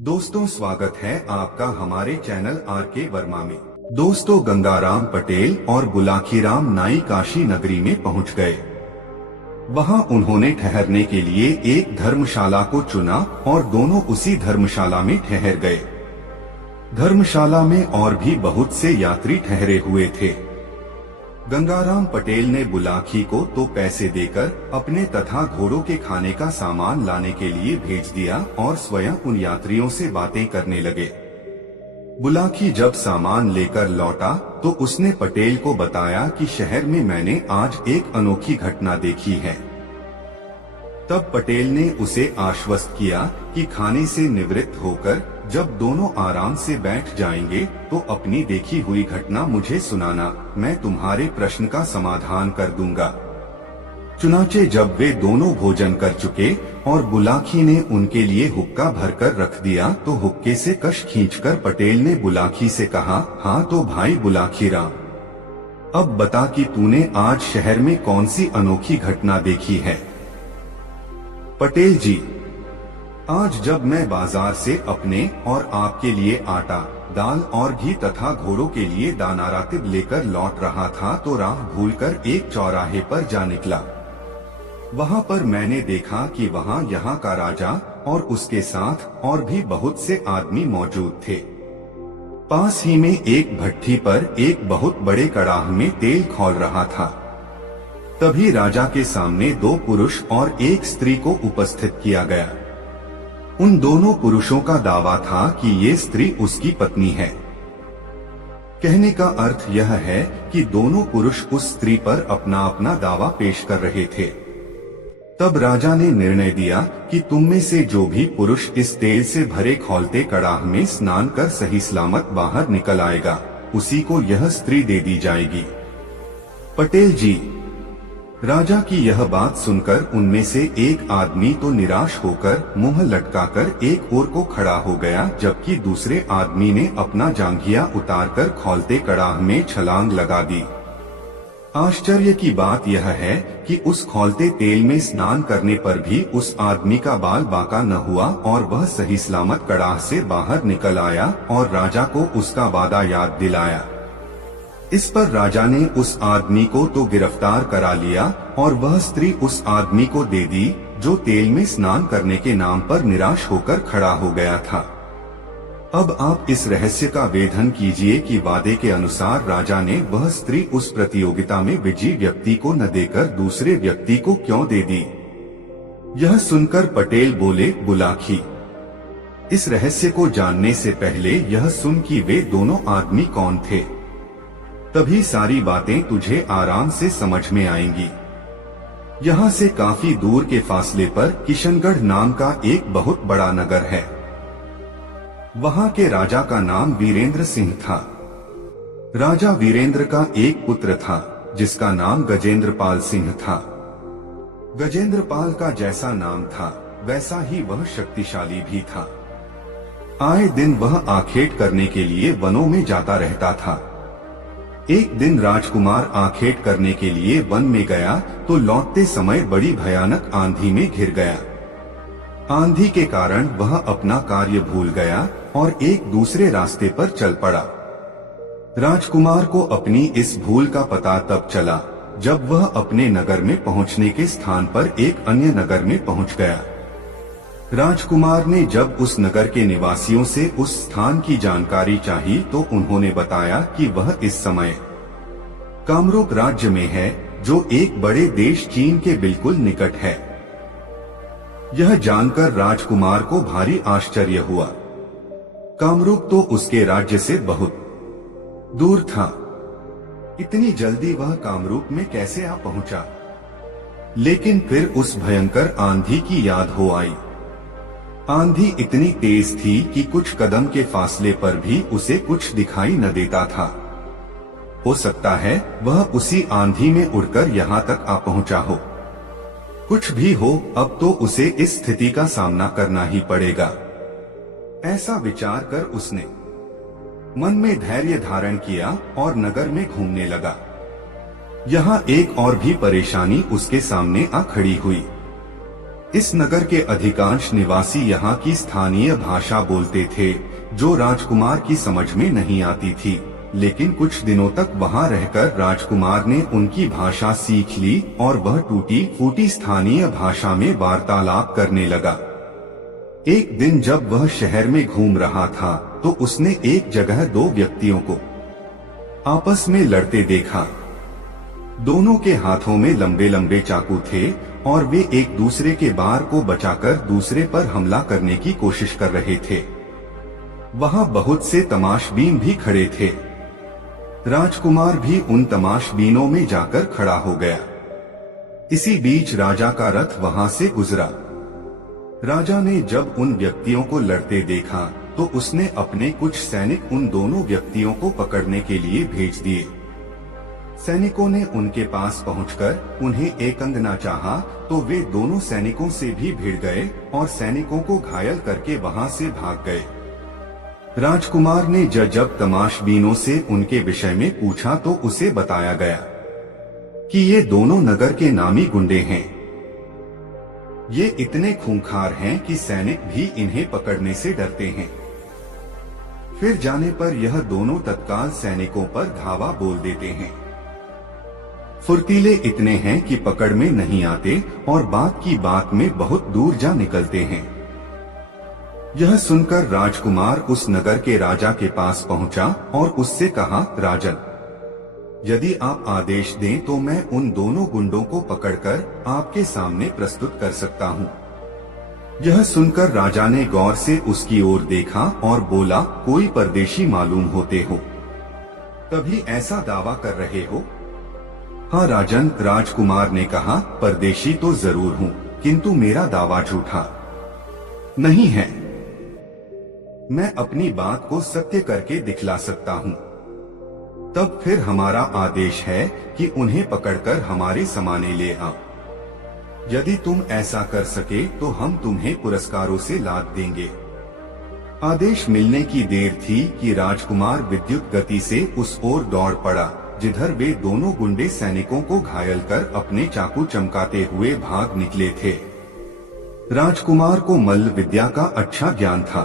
दोस्तों, स्वागत है आपका हमारे चैनल आर के वर्मा में। दोस्तों, गंगाराम पटेल और बुलाखीराम नाई काशी नगरी में पहुंच गए। वहां उन्होंने ठहरने के लिए एक धर्मशाला को चुना और दोनों उसी धर्मशाला में ठहर गए। धर्मशाला में और भी बहुत से यात्री ठहरे हुए थे। गंगाराम पटेल ने बुलाखी को तो पैसे देकर अपने तथा घोड़ों के खाने का सामान लाने के लिए भेज दिया और स्वयं उन यात्रियों से बातें करने लगे। बुलाखी जब सामान लेकर लौटा तो उसने पटेल को बताया कि शहर में मैंने आज एक अनोखी घटना देखी है। तब पटेल ने उसे आश्वस्त किया कि खाने से निवृत्त होकर जब दोनों आराम से बैठ जाएंगे तो अपनी देखी हुई घटना मुझे सुनाना, मैं तुम्हारे प्रश्न का समाधान कर दूंगा। चुनाचे जब वे दोनों भोजन कर चुके और बुलाखी ने उनके लिए हुक्का भरकर रख दिया तो हुक्के से कश खींचकर पटेल ने बुलाखी से कहा, हाँ तो भाई बुलाखीराम, अब बता कि तूने आज शहर में कौन सी अनोखी घटना देखी है। पटेल जी, आज जब मैं बाजार से अपने और आपके लिए आटा, दाल और घी तथा घोड़ों के लिए दाना रातिब लेकर लौट रहा था तो राह भूलकर एक चौराहे पर जा निकला। वहां पर मैंने देखा कि वहां यहाँ का राजा और उसके साथ और भी बहुत से आदमी मौजूद थे। पास ही में एक भट्ठी पर एक बहुत बड़े कड़ाह में तेल खौल रहा था। तभी राजा के सामने दो पुरुष और एक स्त्री को उपस्थित किया गया। उन दोनों पुरुषों का दावा था कि ये स्त्री उसकी पत्नी है। कहने का अर्थ यह है कि दोनों पुरुष उस स्त्री पर अपना अपना दावा पेश कर रहे थे। तब राजा ने निर्णय दिया कि तुम में से जो भी पुरुष इस तेल से भरे खौलते कड़ाह में स्नान कर सही सलामत बाहर निकल आएगा, उसी को यह स्त्री दे दी जाएगी। पटेल जी, राजा की यह बात सुनकर उनमें से एक आदमी तो निराश होकर मुंह लटकाकर एक ओर को खड़ा हो गया, जबकि दूसरे आदमी ने अपना जांघिया उतारकर खौलते कड़ाह में छलांग लगा दी। आश्चर्य की बात यह है कि उस खौलते तेल में स्नान करने पर भी उस आदमी का बाल बांका न हुआ और वह सही सलामत कड़ाह से बाहर निकल आया और राजा को उसका वादा याद दिलाया। इस पर राजा ने उस आदमी को तो गिरफ्तार करा लिया और वह स्त्री उस आदमी को दे दी जो तेल में स्नान करने के नाम पर निराश होकर खड़ा हो गया था। अब आप इस रहस्य का वेधन कीजिए कि वादे के अनुसार राजा ने वह स्त्री उस प्रतियोगिता में विजयी व्यक्ति को न देकर दूसरे व्यक्ति को क्यों दे दी। यह सुनकर पटेल बोले, बुलाखी, इस रहस्य को जानने से पहले यह सुन कि वे दोनों आदमी कौन थे, तभी सारी बातें तुझे आराम से समझ में आएंगी। यहाँ से काफी दूर के फासले पर किशनगढ़ नाम का एक बहुत बड़ा नगर है। वहाँ के राजा का नाम वीरेंद्र सिंह था। राजा वीरेंद्र का एक पुत्र था जिसका नाम गजेंद्रपाल सिंह था। गजेंद्रपाल का जैसा नाम था वैसा ही वह शक्तिशाली भी था। आए दिन वह आखेट करने के लिए वनों में जाता रहता था। एक दिन राजकुमार आखेट करने के लिए वन में गया तो लौटते समय बड़ी भयानक आंधी में घिर गया। आंधी के कारण वह अपना कार्य भूल गया और एक दूसरे रास्ते पर चल पड़ा। राजकुमार को अपनी इस भूल का पता तब चला जब वह अपने नगर में पहुंचने के स्थान पर एक अन्य नगर में पहुंच गया। राजकुमार ने जब उस नगर के निवासियों से उस स्थान की जानकारी चाही तो उन्होंने बताया कि वह इस समय कामरूप राज्य में है, जो एक बड़े देश चीन के बिल्कुल निकट है। यह जानकर राजकुमार को भारी आश्चर्य हुआ। कामरूप तो उसके राज्य से बहुत दूर था। इतनी जल्दी वह कामरूप में कैसे आ पहुंचा। लेकिन फिर उस भयंकर आंधी की याद हो आई। आंधी इतनी तेज थी कि कुछ कदम के फासले पर भी उसे कुछ दिखाई न देता था। हो सकता है वह उसी आंधी में उड़कर यहाँ तक आ पहुँचा हो। कुछ भी हो, अब तो उसे इस स्थिति का सामना करना ही पड़ेगा। ऐसा विचार कर उसने मन में धैर्य धारण किया और नगर में घूमने लगा। यहाँ एक और भी परेशानी उसके सामने आ खड़ी हुई। इस नगर के अधिकांश निवासी यहाँ की स्थानीय भाषा बोलते थे, जो राजकुमार की समझ में नहीं आती थी, लेकिन कुछ दिनों तक वहाँ रहकर राजकुमार ने उनकी भाषा सीख ली और वह टूटी फूटी स्थानीय भाषा में वार्तालाप करने लगा। एक दिन जब वह शहर में घूम रहा था, तो उसने एक जगह दो व्यक्तियों को आपस में लड़ते देखा। दोनों के हाथों में लंबे लंबे चाकू थे और वे एक दूसरे के बार को बचाकर दूसरे पर हमला करने की कोशिश कर रहे थे। वहां बहुत से तमाशबीन भी खड़े थे। राजकुमार भी उन तमाशबीनों में जाकर खड़ा हो गया। इसी बीच राजा का रथ वहां से गुजरा। राजा ने जब उन व्यक्तियों को लड़ते देखा, तो उसने अपने कुछ सैनिक उन दोनों व्यक्तियों को पकड़ने के लिए भेज दिए। सैनिकों ने उनके पास पहुंचकर उन्हें एकंगना चाहा, तो वे दोनों सैनिकों से भी भिड़ गए और सैनिकों को घायल करके वहां से भाग गए। राजकुमार ने जब तमाशबीनों से उनके विषय में पूछा, तो उसे बताया गया कि ये दोनों नगर के नामी गुंडे हैं। ये इतने खूंखार हैं कि सैनिक भी इन्हें पकड़ने से डरते हैं। फिर जाने पर यह दोनों तत्काल सैनिकों पर धावा बोल देते हैं। फुर्तीले इतने हैं कि पकड़ में नहीं आते और बात की बात में बहुत दूर जा निकलते हैं। यह सुनकर राजकुमार उस नगर के राजा के पास पहुंचा और उससे कहा, राजन, यदि आप आदेश दें तो मैं उन दोनों गुंडों को पकड़कर आपके सामने प्रस्तुत कर सकता हूं। यह सुनकर राजा ने गौर से उसकी ओर देखा और बोला, कोई परदेशी मालूम होते हो, तभी ऐसा दावा कर रहे हो? हाँ राजन, राजकुमार ने कहा, परदेशी तो जरूर हूँ, किंतु मेरा दावा झूठा नहीं है। मैं अपनी बात को सत्य करके दिखला सकता हूँ। तब फिर हमारा आदेश है कि उन्हें पकड़कर हमारे समाने ले आओ। यदि तुम ऐसा कर सके तो हम तुम्हें पुरस्कारों से लाद देंगे। आदेश मिलने की देर थी कि राजकुमार विद्युत गति से उस ओर दौड़ पड़ा जिधर वे दोनों गुंडे सैनिकों को घायल कर अपने चाकू चमकाते हुए भाग निकले थे। राजकुमार को मल्ल विद्या का अच्छा ज्ञान था।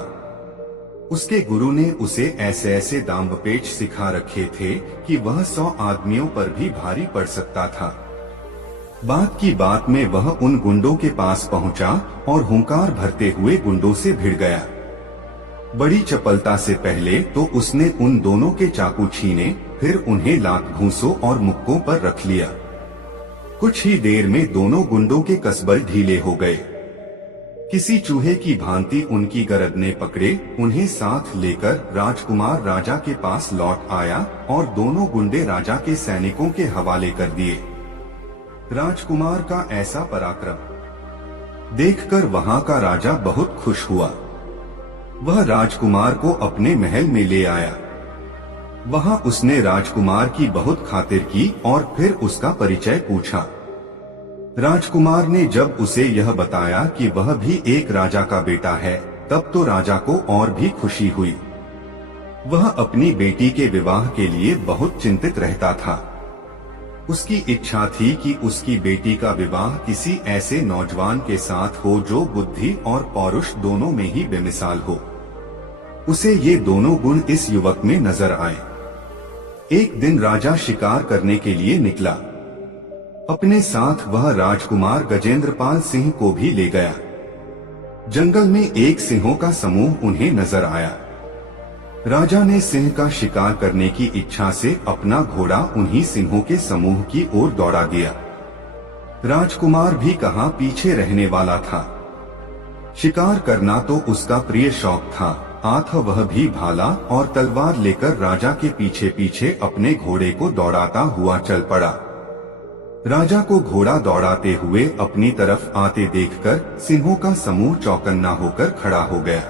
उसके गुरु ने उसे ऐसे ऐसे दांवपेच सिखा रखे थे कि वह 100 आदमियों पर भी भारी पड़ सकता था। बात की बात में वह उन गुंडों के पास पहुंचा और हुंकार भरते हुए गुंडों से भिड़ गया। बड़ी चपलता से पहले तो उसने उन दोनों के चाकू छीने, फिर उन्हें लात घूंसों और मुक्कों पर रख लिया। कुछ ही देर में दोनों गुंडों के कसबल ढीले हो गए। किसी चूहे की भांति उनकी गरदने पकड़े उन्हें साथ लेकर राजकुमार राजा के पास लौट आया और दोनों गुंडे राजा के सैनिकों के हवाले कर दिए। राजकुमार का ऐसा पराक्रम देखकर वहां का राजा बहुत खुश हुआ। वह राजकुमार को अपने महल में ले आया। वहां उसने राजकुमार की बहुत खातिर की और फिर उसका परिचय पूछा। राजकुमार ने जब उसे यह बताया कि वह भी एक राजा का बेटा है, तब तो राजा को और भी खुशी हुई। वह अपनी बेटी के विवाह के लिए बहुत चिंतित रहता था। उसकी इच्छा थी कि उसकी बेटी का विवाह किसी ऐसे नौजवान के साथ हो जो बुद्धि और पौरुष दोनों में ही बेमिसाल हो। उसे ये दोनों गुण इस युवक में नजर आए। एक दिन राजा शिकार करने के लिए निकला। अपने साथ वह राजकुमार गजेंद्रपाल सिंह को भी ले गया। जंगल में एक सिंहों का समूह उन्हें नजर आया। राजा ने सिंह का शिकार करने की इच्छा से अपना घोड़ा उन्हीं सिंहों के समूह की ओर दौड़ा दिया। राजकुमार भी कहाँ पीछे रहने वाला था। शिकार करना तो उसका प्रिय शौक था। आठ वह भी भाला और तलवार लेकर राजा के पीछे पीछे अपने घोड़े को दौड़ाता हुआ चल पड़ा। राजा को घोड़ा दौड़ाते हुए अपनी तरफ आते देखकर सिंहों का समूह चौकन्ना होकर खड़ा हो गया।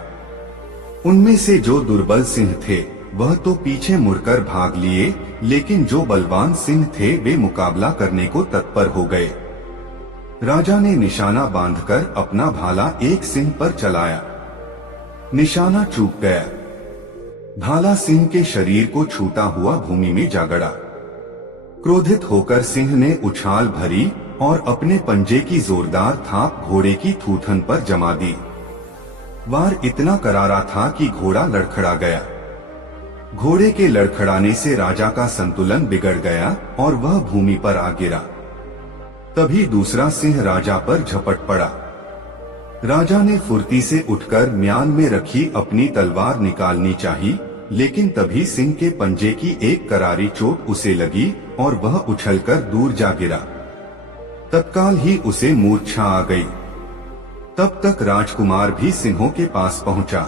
उनमें से जो दुर्बल सिंह थे वह तो पीछे मुड़कर भाग लिए, लेकिन जो बलवान सिंह थे वे मुकाबला करने को तत्पर हो गए। राजा ने निशाना बांधकर अपना भाला एक सिंह पर चलाया। निशाना चूक गया। भाला सिंह के शरीर को छूता हुआ भूमि में जा गड़ा। क्रोधित होकर सिंह ने उछाल भरी और अपने पंजे की जोरदार थाप घोड़े की थूथन पर जमा दी। वार इतना करारा था कि घोड़ा लड़खड़ा गया। घोड़े के लड़खड़ाने से राजा का संतुलन बिगड़ गया और वह भूमि पर आ गिरा। तभी दूसरा सिंह राजा पर झपट पड़ा। राजा ने फुर्ती से उठकर म्यान में रखी अपनी तलवार निकालनी चाहिए, लेकिन तभी सिंह के पंजे की एक करारी चोट उसे लगी और वह उछलकर दूर जा गिरा। तत्काल ही उसे मूर्छा आ गई। तब तक राजकुमार भी सिंहों के पास पहुंचा।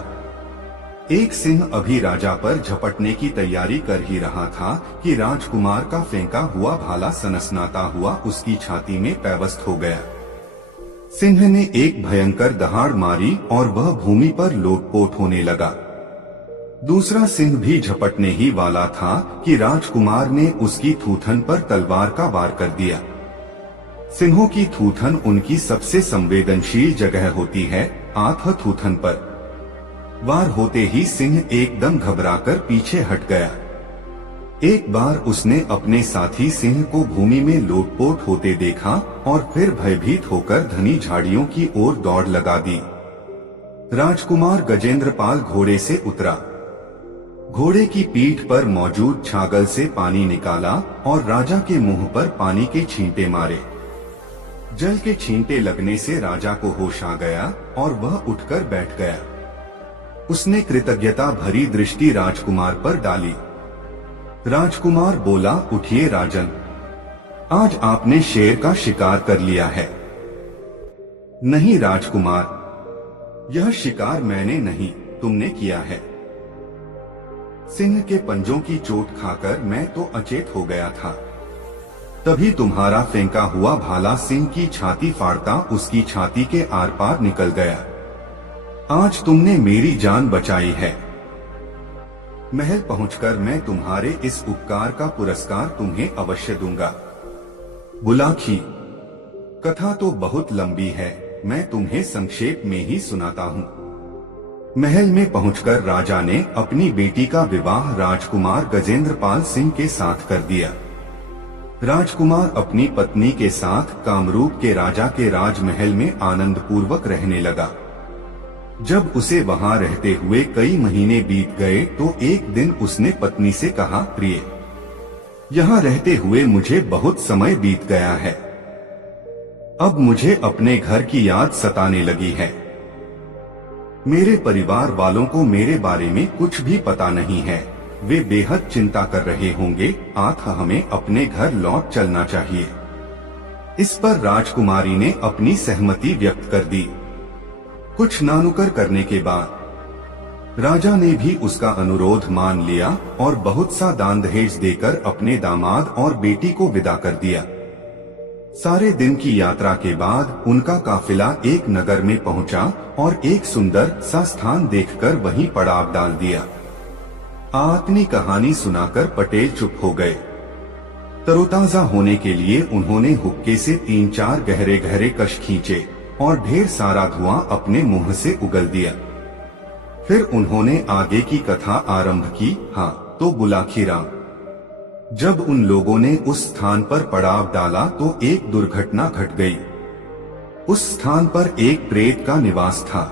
एक सिंह अभी राजा पर झपटने की तैयारी कर ही रहा था कि राजकुमार का फेंका हुआ भाला सनसनाता हुआ उसकी छाती में पैवस्त हो गया। सिंह ने एक भयंकर दहाड़ मारी और वह भूमि पर लोटपोट होने लगा। दूसरा सिंह भी झपटने ही वाला था कि राजकुमार ने उसकी थूथन पर तलवार का वार कर दिया। सिंहों की थूथन उनकी सबसे संवेदनशील जगह होती है। आंख थूथन पर वार होते ही सिंह एकदम घबराकर पीछे हट गया। एक बार उसने अपने साथी सिंह को भूमि में लोटपोट होते देखा और फिर भयभीत होकर घनी झाड़ियों की ओर दौड़ लगा दी। राजकुमार गजेंद्रपाल घोड़े से उतरा। घोड़े की पीठ पर मौजूद छागल से पानी निकाला और राजा के मुंह पर पानी के छींटे मारे। जल के छींटे लगने से राजा को होश आ गया और वह उठकर बैठ गया। उसने कृतज्ञता भरी दृष्टि राजकुमार पर डाली। राजकुमार बोला, उठिए राजन, आज आपने शेर का शिकार कर लिया है। नहीं राजकुमार, यह शिकार मैंने नहीं, तुमने किया है। सिंह के पंजों की चोट खाकर मैं तो अचेत हो गया था। तभी तुम्हारा फेंका हुआ भाला सिंह की छाती फाड़ता उसकी छाती के आर पार निकल गया। आज तुमने मेरी जान बचाई है। महल पहुंचकर मैं तुम्हारे इस उपकार का पुरस्कार तुम्हें अवश्य दूंगा। बुलाखी, कथा तो बहुत लंबी है, मैं तुम्हें संक्षेप में ही सुनाता हूँ। महल में पहुंचकर राजा ने अपनी बेटी का विवाह राजकुमार गजेंद्रपाल सिंह के साथ कर दिया। राजकुमार अपनी पत्नी के साथ कामरूप के राजा के राजमहल में आनंद पूर्वक रहने लगा। जब उसे वहां रहते हुए कई महीने बीत गए तो एक दिन उसने पत्नी से कहा, प्रिय, यहाँ रहते हुए मुझे बहुत समय बीत गया है। अब मुझे अपने घर की याद सताने लगी है। मेरे परिवार वालों को मेरे बारे में कुछ भी पता नहीं है। वे बेहद चिंता कर रहे होंगे। हमें अपने घर लौट चलना चाहिए। इस पर राजकुमारी ने अपनी सहमति व्यक्त कर दी। कुछ नानुकर करने के बाद राजा ने भी उसका अनुरोध मान लिया और बहुत सा दान दहेज देकर अपने दामाद और बेटी को विदा कर दिया। सारे दिन की यात्रा के बाद उनका काफिला एक नगर में पहुंचा और एक सुंदर सा स्थान देखकर वहीं पड़ाव डाल दिया। अपनी कहानी सुनाकर पटेल चुप हो गए। तरोताजा होने के लिए उन्होंने हुक्के से 3-4 गहरे गहरे कश खींचे और ढेर सारा धुआं अपने मुंह से उगल दिया। फिर उन्होंने आगे की कथा आरंभ की। हाँ, तो बुलाखी राम। जब उन लोगों ने उस स्थान पर पड़ाव डाला तो एक दुर्घटना घट गई। उस स्थान पर एक प्रेत का निवास था।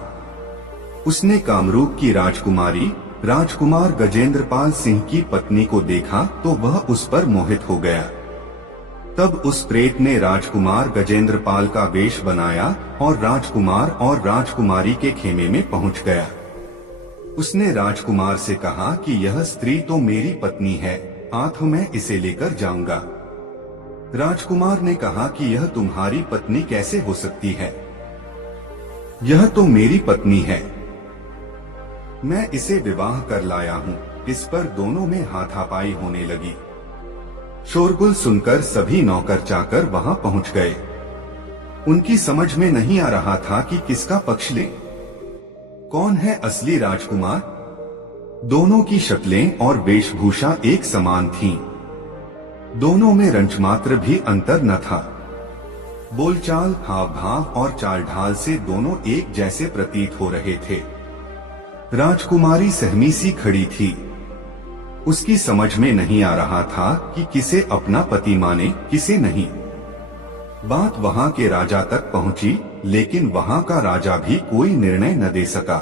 उसने कामरूप की राजकुमारी राजकुमार गजेंद्रपाल सिंह की पत्नी को देखा तो वह उस पर मोहित हो गया। तब उस प्रेत ने राजकुमार गजेंद्रपाल का वेश बनाया और राजकुमार और राजकुमारी के खेमे में पहुंच गया। उसने राजकुमार से कहा कि यह स्त्री तो मेरी पत्नी है, मैं इसे लेकर जाऊंगा। राजकुमार ने कहा कि यह तुम्हारी पत्नी कैसे हो सकती है? यह तो मेरी पत्नी है, मैं इसे विवाह कर लाया हूँ। इस पर दोनों में हाथापाई होने लगी। शोरगुल सुनकर सभी नौकर चाकर वहां पहुंच गए। उनकी समझ में नहीं आ रहा था कि किसका पक्ष लें। कौन है असली राजकुमार? दोनों की शक्लें और वेशभूषा एक समान थीं। दोनों में रंचमात्र भी अंतर न था। बोलचाल, हाव भाव और चाल ढाल से दोनों एक जैसे प्रतीत हो रहे थे। राजकुमारी सहमी सी खड़ी थी। उसकी समझ में नहीं आ रहा था कि किसे अपना पति माने, किसे नहीं। बात वहां के राजा तक पहुंची, लेकिन वहां का राजा भी कोई निर्णय न दे सका।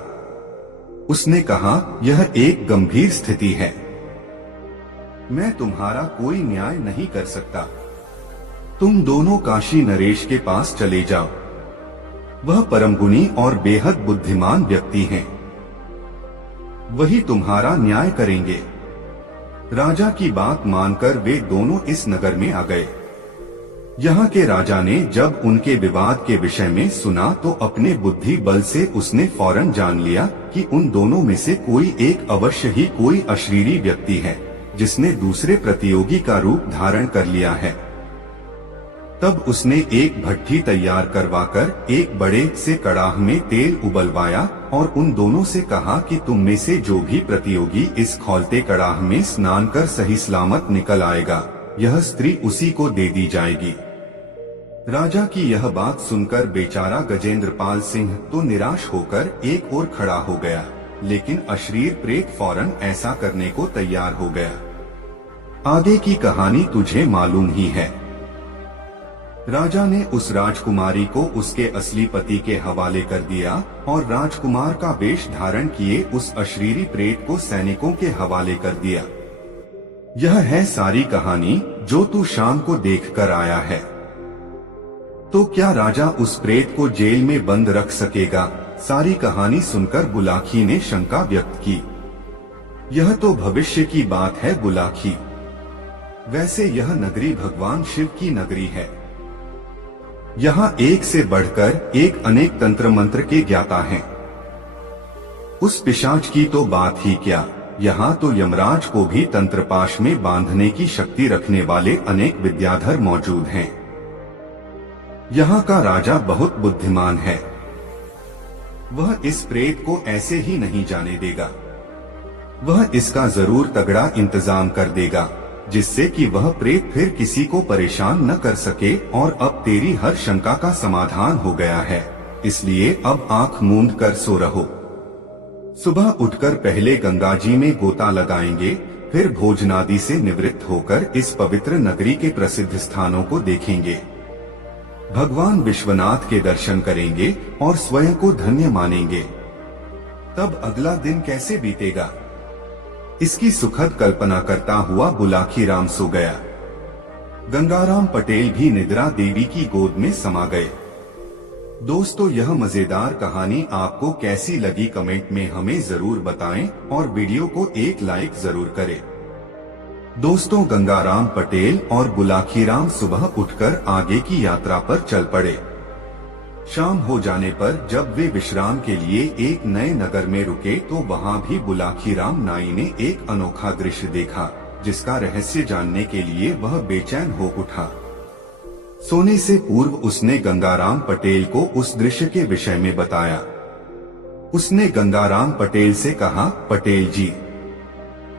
उसने कहा, यह एक गंभीर स्थिति है, मैं तुम्हारा कोई न्याय नहीं कर सकता। तुम दोनों काशी नरेश के पास चले जाओ, वह परम गुणी और बेहद बुद्धिमान व्यक्ति हैं, वही तुम्हारा न्याय करेंगे। राजा की बात मानकर वे दोनों इस नगर में आ गए। यहाँ के राजा ने जब उनके विवाद के विषय में सुना तो अपने बुद्धि बल से उसने फौरन जान लिया कि उन दोनों में से कोई एक अवश्य ही कोई अशरीरी व्यक्ति है, जिसने दूसरे प्रतियोगी का रूप धारण कर लिया है। तब उसने एक भट्ठी तैयार करवाकर एक बड़े से कड़ाह में तेल उबलवाया और उन दोनों से कहा कि तुम में से जो भी प्रतियोगी इस खौलते कड़ाह में स्नान कर सही सलामत निकल आएगा, यह स्त्री उसी को दे दी जाएगी। राजा की यह बात सुनकर बेचारा गजेंद्रपाल सिंह तो निराश होकर एक ओर खड़ा हो गया, लेकिन अशरीर प्रेत फौरन ऐसा करने को तैयार हो गया। आगे की कहानी तुझे मालूम ही है। राजा ने उस राजकुमारी को उसके असली पति के हवाले कर दिया और राजकुमार का वेश धारण किए उस अशरीरी प्रेत को सैनिकों के हवाले कर दिया। यह है सारी कहानी जो तू शाम को देख कर आया है। तो क्या राजा उस प्रेत को जेल में बंद रख सकेगा? सारी कहानी सुनकर बुलाकी ने शंका व्यक्त की। यह तो भविष्य की बात है बुलाकी, वैसे यह नगरी भगवान शिव की नगरी है। यहाँ एक से बढ़कर एक अनेक तंत्र मंत्र के ज्ञाता हैं। उस पिशाच की तो बात ही क्या, यहाँ तो यमराज को भी तंत्रपाश में बांधने की शक्ति रखने वाले अनेक विद्याधर मौजूद हैं। यहाँ का राजा बहुत बुद्धिमान है, वह इस प्रेत को ऐसे ही नहीं जाने देगा। वह इसका जरूर तगड़ा इंतजाम कर देगा, जिससे कि वह प्रेत फिर किसी को परेशान न कर सके। और अब तेरी हर शंका का समाधान हो गया है, इसलिए अब आंख मूंद कर सो रहो। सुबह उठकर पहले गंगा जी में गोता लगाएंगे, फिर भोजनादि से निवृत्त होकर इस पवित्र नगरी के प्रसिद्ध स्थानों को देखेंगे, भगवान विश्वनाथ के दर्शन करेंगे और स्वयं को धन्य मानेंगे। तब अगला दिन कैसे बीतेगा, इसकी सुखद कल्पना करता हुआ बुलाकी राम सो गया। गंगाराम पटेल भी निद्रा देवी की गोद में समा गए। दोस्तों, यह मजेदार कहानी आपको कैसी लगी कमेंट में हमें जरूर बताएं और वीडियो को एक लाइक जरूर करें। दोस्तों, गंगाराम पटेल और बुलाकी राम सुबह उठकर आगे की यात्रा पर चल पड़े। शाम हो जाने पर जब वे विश्राम के लिए एक नए नगर में रुके तो वहां भी बुलाकी राम नाई ने एक अनोखा दृश्य देखा, जिसका रहस्य जानने के लिए वह बेचैन हो उठा। सोने से पूर्व उसने गंगाराम पटेल को उस दृश्य के विषय में बताया। उसने गंगाराम पटेल से कहा, पटेल जी,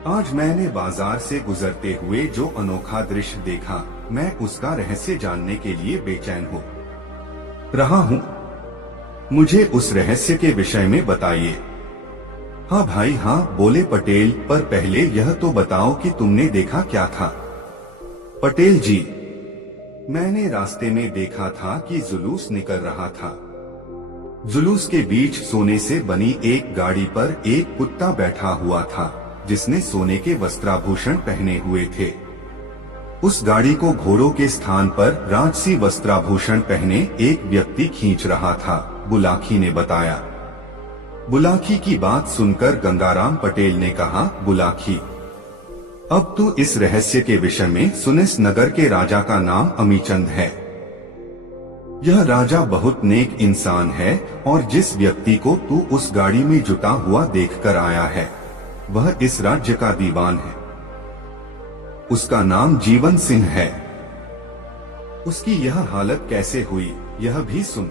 आज मैंने बाजार से गुजरते हुए जो अनोखा दृश्य देखा, मैं उसका रहस्य जानने के लिए बेचैन हो रहा हूँ। मुझे उस रहस्य के विषय में बताइए। हाँ भाई हाँ, बोले पटेल, पर पहले यह तो बताओ कि तुमने देखा क्या था। पटेल जी, मैंने रास्ते में देखा था कि जुलूस निकल रहा था। जुलूस के बीच सोने से बनी एक गाड़ी पर एक कुत्ता बैठा हुआ था, जिसने सोने के वस्त्राभूषण पहने हुए थे। उस गाड़ी को घोड़ों के स्थान पर राजसी वस्त्राभूषण पहने एक व्यक्ति खींच रहा था, बुलाकी ने बताया। बुलाकी की बात सुनकर गंगाराम पटेल ने कहा, बुलाकी, अब तू इस रहस्य के विषय में सुन। इस नगर के राजा का नाम अमीचंद है। यह राजा बहुत नेक इंसान है और जिस व्यक्ति को तू उस गाड़ी में जुटा हुआ देखकर आया है, वह इस राज्य का दीवान है। उसका नाम जीवन सिंह है। उसकी यह हालत कैसे हुई, यह भी सुन।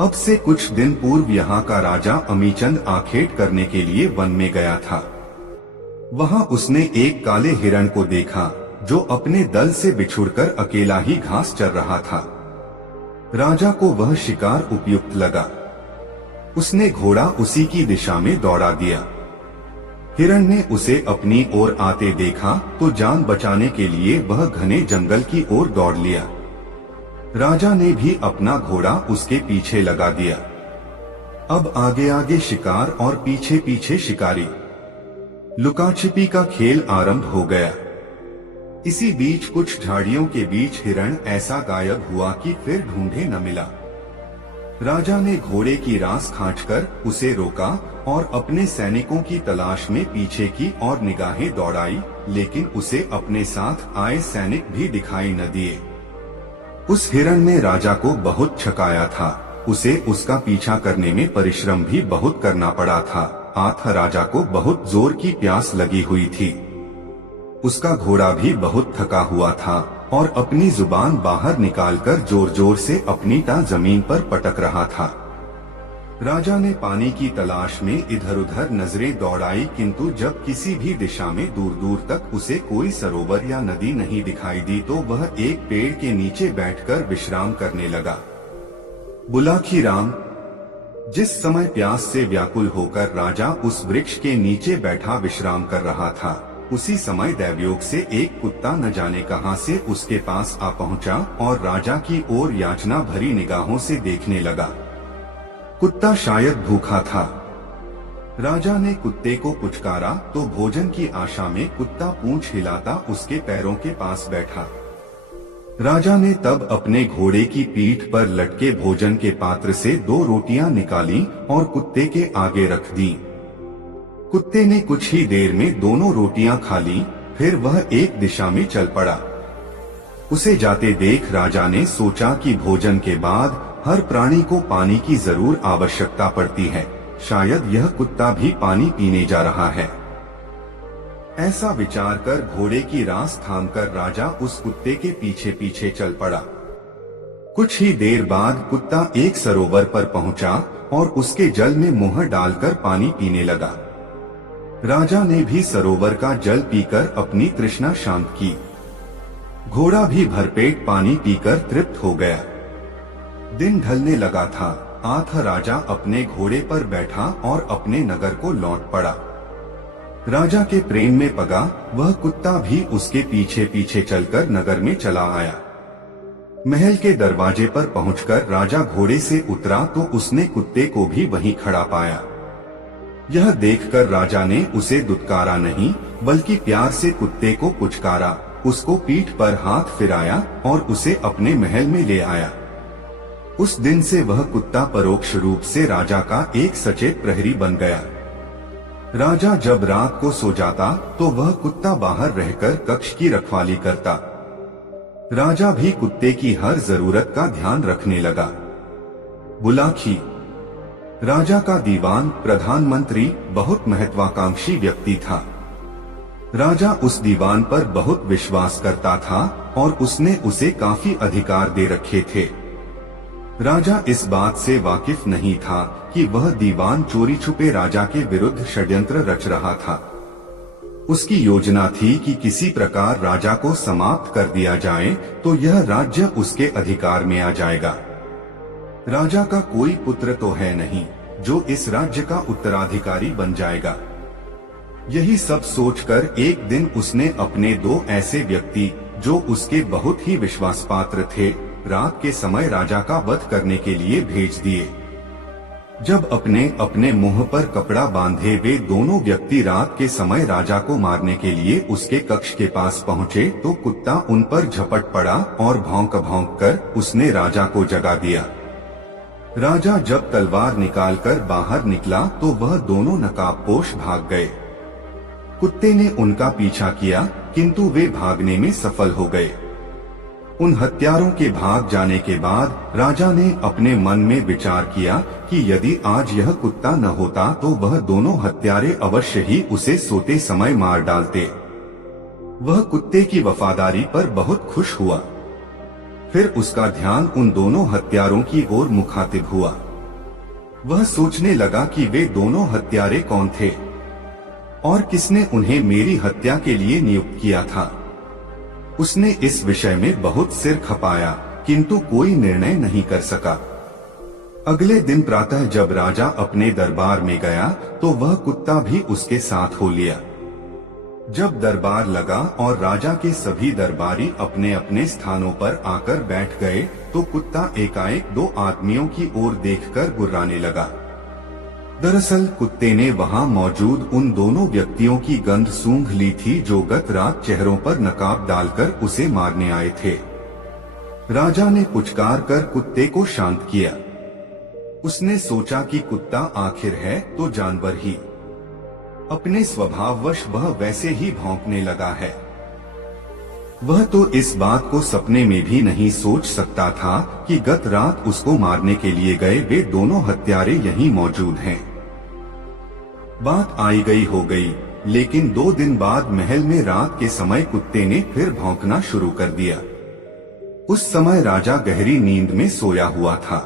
अब से कुछ दिन पूर्व यहाँ का राजा अमीचंद आखेट करने के लिए वन में गया था। वहाँ उसने एक काले हिरण को देखा, जो अपने दल से बिछुड़कर अकेला ही घास चर रहा था। राजा को वह शिकार उपयुक्त लगा। उसने घोड़ा उसी की दिशा में दौड़ा दिया। हिरण ने उसे अपनी ओर आते देखा तो जान बचाने के लिए वह घने जंगल की ओर दौड़ लिया। राजा ने भी अपना घोड़ा उसके पीछे लगा दिया। अब आगे आगे शिकार और पीछे पीछे शिकारी। लुकाछिपी का खेल आरंभ हो गया। इसी बीच कुछ झाड़ियों के बीच हिरण ऐसा गायब हुआ कि फिर ढूंढे न मिला। राजा ने घोड़े की रास खींचकर उसे रोका और अपने सैनिकों की तलाश में पीछे की ओर निगाहें दौड़ाई, लेकिन उसे अपने साथ आए सैनिक भी दिखाई न दिए। उस हिरण ने राजा को बहुत छकाया था। उसे उसका पीछा करने में परिश्रम भी बहुत करना पड़ा था। राजा को बहुत जोर की प्यास लगी हुई थी। उसका घोड़ा भी बहुत थका हुआ था और अपनी जुबान बाहर निकालकर जोर जोर से अपनी टांग जमीन पर पटक रहा था। राजा ने पानी की तलाश में इधर उधर नजरें दौड़ाई, किंतु जब किसी भी दिशा में दूर दूर तक उसे कोई सरोवर या नदी नहीं दिखाई दी तो वह एक पेड़ के नीचे बैठकर विश्राम करने लगा। बुलाखीराम। जिस समय प्यास से व्याकुल होकर राजा उस वृक्ष के नीचे बैठा विश्राम कर रहा था, उसी समय दैवयोग से एक कुत्ता न जाने कहां से उसके पास आ पहुंचा और राजा की ओर याचना भरी निगाहों से देखने लगा। कुत्ता शायद भूखा था। राजा ने कुत्ते को पुचकारा तो भोजन की आशा में कुत्ता पूंछ हिलाता उसके पैरों के पास बैठा। राजा ने तब अपने घोड़े की पीठ पर लटके भोजन के पात्र से 2 रोटियां निकाली और कुत्ते के आगे रख दी। कुत्ते ने कुछ ही देर में दोनों रोटियां खा ली, फिर वह एक दिशा में चल पड़ा। उसे जाते देख राजा ने सोचा कि भोजन के बाद हर प्राणी को पानी की जरूर आवश्यकता पड़ती है, शायद यह कुत्ता भी पानी पीने जा रहा है। ऐसा विचार कर घोड़े की रास थामकर राजा उस कुत्ते के पीछे पीछे चल पड़ा। कुछ ही देर बाद कुत्ता एक सरोवर पर पहुंचा और उसके जल में मुंह डालकर पानी पीने लगा। राजा ने भी सरोवर का जल पीकर अपनी तृष्णा शांत की। घोड़ा भी भरपेट पानी पीकर तृप्त हो गया। दिन ढलने लगा था। राजा अपने घोड़े पर बैठा और अपने नगर को लौट पड़ा। राजा के प्रेम में पगा वह कुत्ता भी उसके पीछे पीछे चलकर नगर में चला आया। महल के दरवाजे पर पहुंचकर राजा घोड़े से उतरा तो उसने कुत्ते को भी वहीं खड़ा पाया। यह देखकर राजा ने उसे दुत्कारा नहीं, बल्कि प्यार से कुत्ते को पुचकारा, उसको पीठ पर हाथ फिराया और उसे अपने महल में ले आया। उस दिन से वह कुत्ता परोक्ष रूप से राजा का एक सचेत प्रहरी बन गया। राजा जब रात को सो जाता तो वह कुत्ता बाहर रहकर कक्ष की रखवाली करता। राजा भी कुत्ते की हर जरूरत का ध्यान रखने लगा। बुलाखी। राजा का दीवान प्रधानमंत्री बहुत महत्वाकांक्षी व्यक्ति था। राजा उस दीवान पर बहुत विश्वास करता था और उसने उसे काफी अधिकार दे रखे थे। राजा इस बात से वाकिफ नहीं था कि वह दीवान चोरी छुपे राजा के विरुद्ध षड्यंत्र रच रहा था। उसकी योजना थी कि किसी प्रकार राजा को समाप्त कर दिया जाए तो यह राज्य उसके अधिकार में आ जाएगा। राजा का कोई पुत्र तो है नहीं जो इस राज्य का उत्तराधिकारी बन जाएगा। यही सब सोचकर एक दिन उसने अपने 2 ऐसे व्यक्ति जो उसके बहुत ही विश्वास पात्र थे, रात के समय राजा का वध करने के लिए भेज दिए। जब अपने अपने मुंह पर कपड़ा बांधे वे दोनों व्यक्ति रात के समय राजा को मारने के लिए उसके कक्ष के पास पहुंचे तो कुत्ता उन पर झपट पड़ा और भौंक भौंक कर उसने राजा को जगा दिया। राजा जब तलवार निकालकर बाहर निकला तो वह दोनों नकाबपोश भाग गए। कुत्ते ने उनका पीछा किया किंतु वे भागने में सफल हो गए। उन हत्यारों के भाग जाने के बाद राजा ने अपने मन में विचार किया कि यदि आज यह कुत्ता न होता तो वह दोनों हत्यारे अवश्य ही उसे सोते समय मार डालते। वह कुत्ते की वफादारी पर बहुत खुश हुआ। फिर उसका ध्यान उन दोनों हत्यारों की ओर मुखातिब हुआ। वह सोचने लगा कि वे दोनों हत्यारे कौन थे और किसने उन्हें मेरी हत्या के लिए नियुक्त किया था। उसने इस विषय में बहुत सिर खपाया किंतु कोई निर्णय नहीं कर सका। अगले दिन प्रातः जब राजा अपने दरबार में गया तो वह कुत्ता भी उसके साथ हो लिया। जब दरबार लगा और राजा के सभी दरबारी अपने अपने स्थानों पर आकर बैठ गए तो कुत्ता एकाएक दो आदमियों की ओर देखकर गुर्राने लगा। दरअसल कुत्ते ने वहां मौजूद उन दोनों व्यक्तियों की गंध सूंघ ली थी जो गत रात चेहरों पर नकाब डालकर उसे मारने आए थे। राजा ने पुचकार कर कुत्ते को शांत किया। उसने सोचा कि कुत्ता आखिर है तो जानवर ही, अपने स्वभाववश वह वैसे ही भौंकने लगा है। वह तो इस बात को सपने में भी नहीं सोच सकता था कि गत रात उसको मारने के लिए गए वे दोनों हत्यारे यहीं मौजूद हैं। बात आई गई हो गई, लेकिन 2 दिन बाद महल में रात के समय कुत्ते ने फिर भौंकना शुरू कर दिया। उस समय राजा गहरी नींद में सोया हुआ था।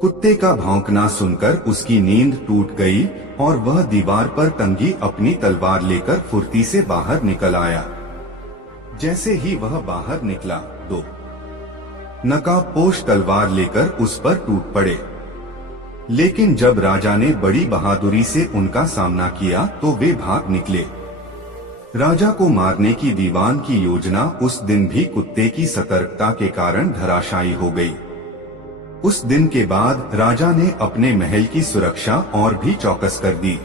कुत्ते का भौंकना सुनकर उसकी नींद टूट गई और वह दीवार पर टंगी अपनी तलवार लेकर फुर्ती से बाहर निकल आया। जैसे ही वह बाहर निकला तो नकाबपोश तलवार लेकर उस पर टूट पड़े। लेकिन जब राजा ने बड़ी बहादुरी से उनका सामना किया तो वे भाग निकले। राजा को मारने की दीवान की योजना उस दिन भी कुत्ते की सतर्कता के कारण धराशायी हो गई। उस दिन के बाद राजा ने अपने महल की सुरक्षा और भी चौकस कर दी।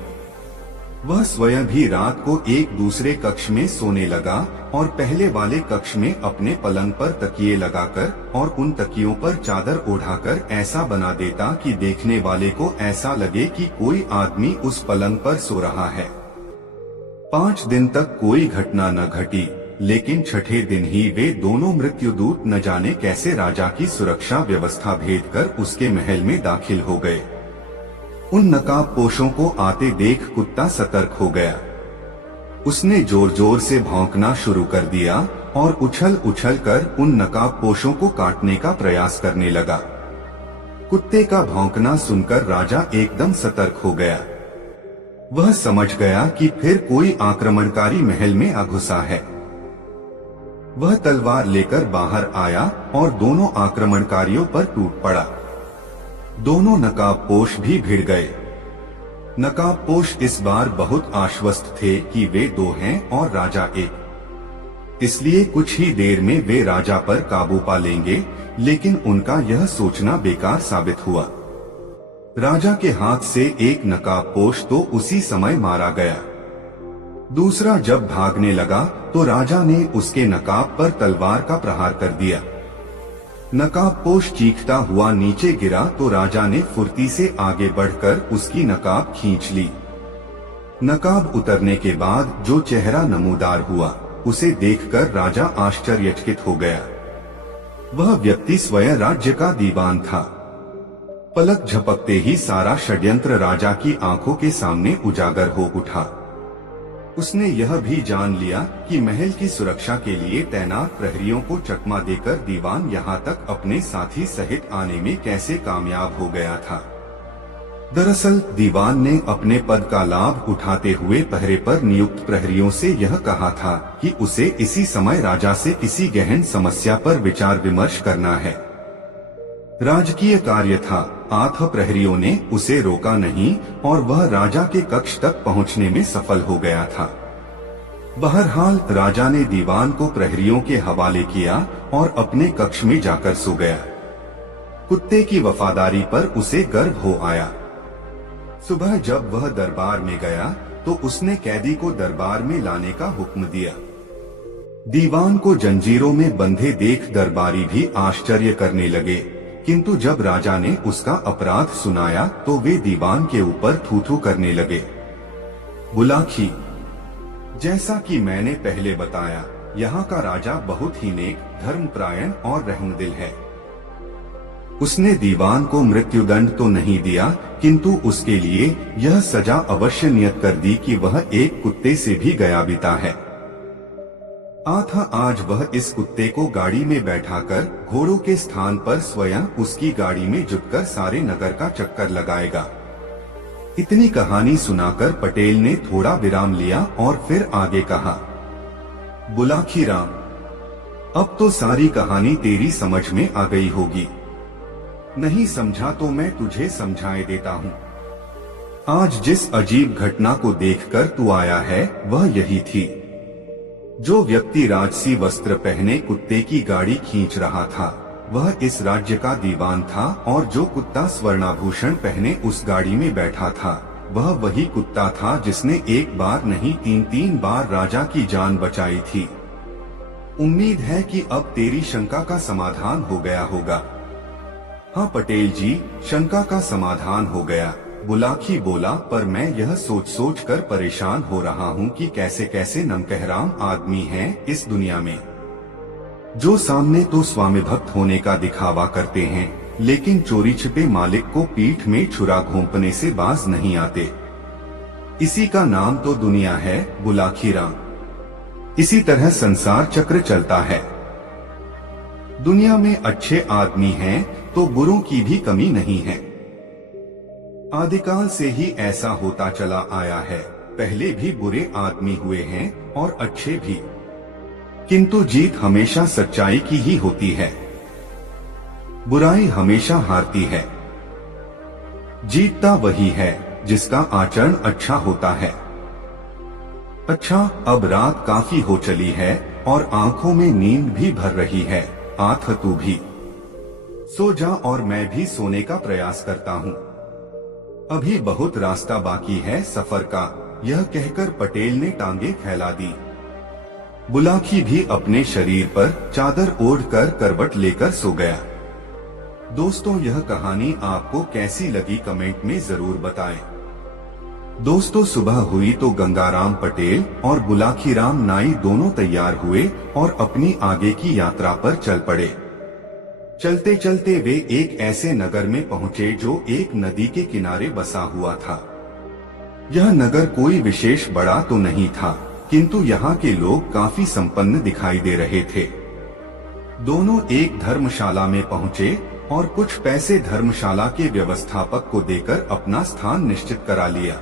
वह स्वयं भी रात को एक दूसरे कक्ष में सोने लगा और पहले वाले कक्ष में अपने पलंग पर तकिए लगाकर और उन तकियों पर चादर ओढ़ाकर ऐसा बना देता कि देखने वाले को ऐसा लगे कि कोई आदमी उस पलंग पर सो रहा है। 5 दिन तक कोई घटना न घटी, लेकिन छठे दिन ही वे दोनों मृत्युदूत न जाने कैसे राजा की सुरक्षा व्यवस्था भेद कर उसके महल में दाखिल हो गए। उन नकाबपोशों को आते देख कुत्ता सतर्क हो गया। उसने जोर जोर से भौंकना शुरू कर दिया और उछल उछल कर उन नकाबपोशों को काटने का प्रयास करने लगा। कुत्ते का भौंकना सुनकर राजा एकदम सतर्क हो गया। वह समझ गया कि फिर कोई आक्रमणकारी महल में आ घुसा है। वह तलवार लेकर बाहर आया और दोनों आक्रमणकारियों पर टूट पड़ा। दोनों नकाबपोश भी भिड़ गए। नकाबपोश इस बार बहुत आश्वस्त थे कि वे 2 हैं और राजा एक, इसलिए कुछ ही देर में वे राजा पर काबू पा लेंगे, लेकिन उनका यह सोचना बेकार साबित हुआ। राजा के हाथ से एक नकाबपोश तो उसी समय मारा गया। दूसरा जब भागने लगा तो राजा ने उसके नकाब पर तलवार का प्रहार कर दिया। नकाबपोश चीखता हुआ नीचे गिरा तो राजा ने फुर्ती से आगे बढ़कर उसकी नकाब खींच ली। नकाब उतरने के बाद जो चेहरा नमूदार हुआ उसे देखकर राजा आश्चर्यचकित हो गया। वह व्यक्ति स्वयं राज्य का दीवान था। पलक झपकते ही सारा षड्यंत्र राजा की आंखों के सामने उजागर हो उठा। उसने यह भी जान लिया कि महल की सुरक्षा के लिए तैनात प्रहरियों को चकमा देकर दीवान यहाँ तक अपने साथी सहित आने में कैसे कामयाब हो गया था। दरअसल दीवान ने अपने पद का लाभ उठाते हुए पहरे पर नियुक्त प्रहरियों से यह कहा था कि उसे इसी समय राजा से किसी गहन समस्या पर विचार विमर्श करना है। राजकीय कार्य था। 8 प्रहरियों ने उसे रोका नहीं और वह राजा के कक्ष तक पहुंचने में सफल हो गया था। बहरहाल राजा ने दीवान को प्रहरियों के हवाले किया और अपने कक्ष में जाकर सो गया। कुत्ते की वफादारी पर उसे गर्व हो आया। सुबह जब वह दरबार में गया तो उसने कैदी को दरबार में लाने का हुक्म दिया। दीवान को जंजीरों में बंधे देख दरबारी भी आश्चर्य करने लगे, किंतु जब राजा ने उसका अपराध सुनाया तो वे दीवान के ऊपर थू-थू करने लगे। बुलाखी, जैसा कि मैंने पहले बताया, यहाँ का राजा बहुत ही नेक, धर्मपरायण और रहमदिल है। उसने दीवान को मृत्युदंड तो नहीं दिया, किंतु उसके लिए यह सजा अवश्य नियत कर दी कि वह एक कुत्ते से भी गया बीता है। आज वह इस कुत्ते को गाड़ी में बैठाकर घोड़ों के स्थान पर स्वयं उसकी गाड़ी में जुटकर सारे नगर का चक्कर लगाएगा। इतनी कहानी सुनाकर पटेल ने थोड़ा विराम लिया और फिर आगे कहा, बुलाखी राम, अब तो सारी कहानी तेरी समझ में आ गई होगी। नहीं समझा तो मैं तुझे समझाए देता हूँ। आज जिस अजीब घटना को देखकर तू आया है वह यही थी। जो व्यक्ति राजसी वस्त्र पहने कुत्ते की गाड़ी खींच रहा था वह इस राज्य का दीवान था, और जो कुत्ता स्वर्णाभूषण पहने उस गाड़ी में बैठा था वह वही कुत्ता था जिसने एक बार नहीं 3 बार राजा की जान बचाई थी। उम्मीद है कि अब तेरी शंका का समाधान हो गया होगा। हाँ पटेल जी, शंका का समाधान हो गया, बुलाकी बोला, पर मैं यह सोच सोच कर परेशान हो रहा हूँ कि कैसे कैसे नमकहराम आदमी हैं इस दुनिया में, जो सामने तो स्वामी भक्त होने का दिखावा करते हैं लेकिन चोरी छिपे मालिक को पीठ में छुरा घोंपने से बाज नहीं आते। इसी का नाम तो दुनिया है बुलाकी राम। इसी तरह संसार चक्र चलता है। दुनिया में अच्छे आदमी हैं तो बुरों की भी कमी नहीं है। आदिकाल से ही ऐसा होता चला आया है। पहले भी बुरे आदमी हुए हैं और अच्छे भी, किंतु जीत हमेशा सच्चाई की ही होती है। बुराई हमेशा हारती है। जीतता वही है जिसका आचरण अच्छा होता है। अच्छा, अब रात काफी हो चली है और आंखों में नींद भी भर रही है। आठ तू भी सो जा और मैं भी सोने का प्रयास करता हूँ। अभी बहुत रास्ता बाकी है सफर का। यह कहकर पटेल ने टांगे फैला दी। बुलाकी भी अपने शरीर पर चादर ओढ़कर करवट लेकर सो गया। दोस्तों, यह कहानी आपको कैसी लगी कमेंट में जरूर बताएं। दोस्तों, सुबह हुई तो गंगाराम पटेल और बुलाकी राम नाई दोनों तैयार हुए और अपनी आगे की यात्रा पर चल पड़े। चलते चलते वे एक ऐसे नगर में पहुंचे जो एक नदी के किनारे बसा हुआ था। यह नगर कोई विशेष बड़ा तो नहीं था, किंतु यहाँ के लोग काफी संपन्न दिखाई दे रहे थे। दोनों एक धर्मशाला में पहुंचे और कुछ पैसे धर्मशाला के व्यवस्थापक को देकर अपना स्थान निश्चित करा लिया।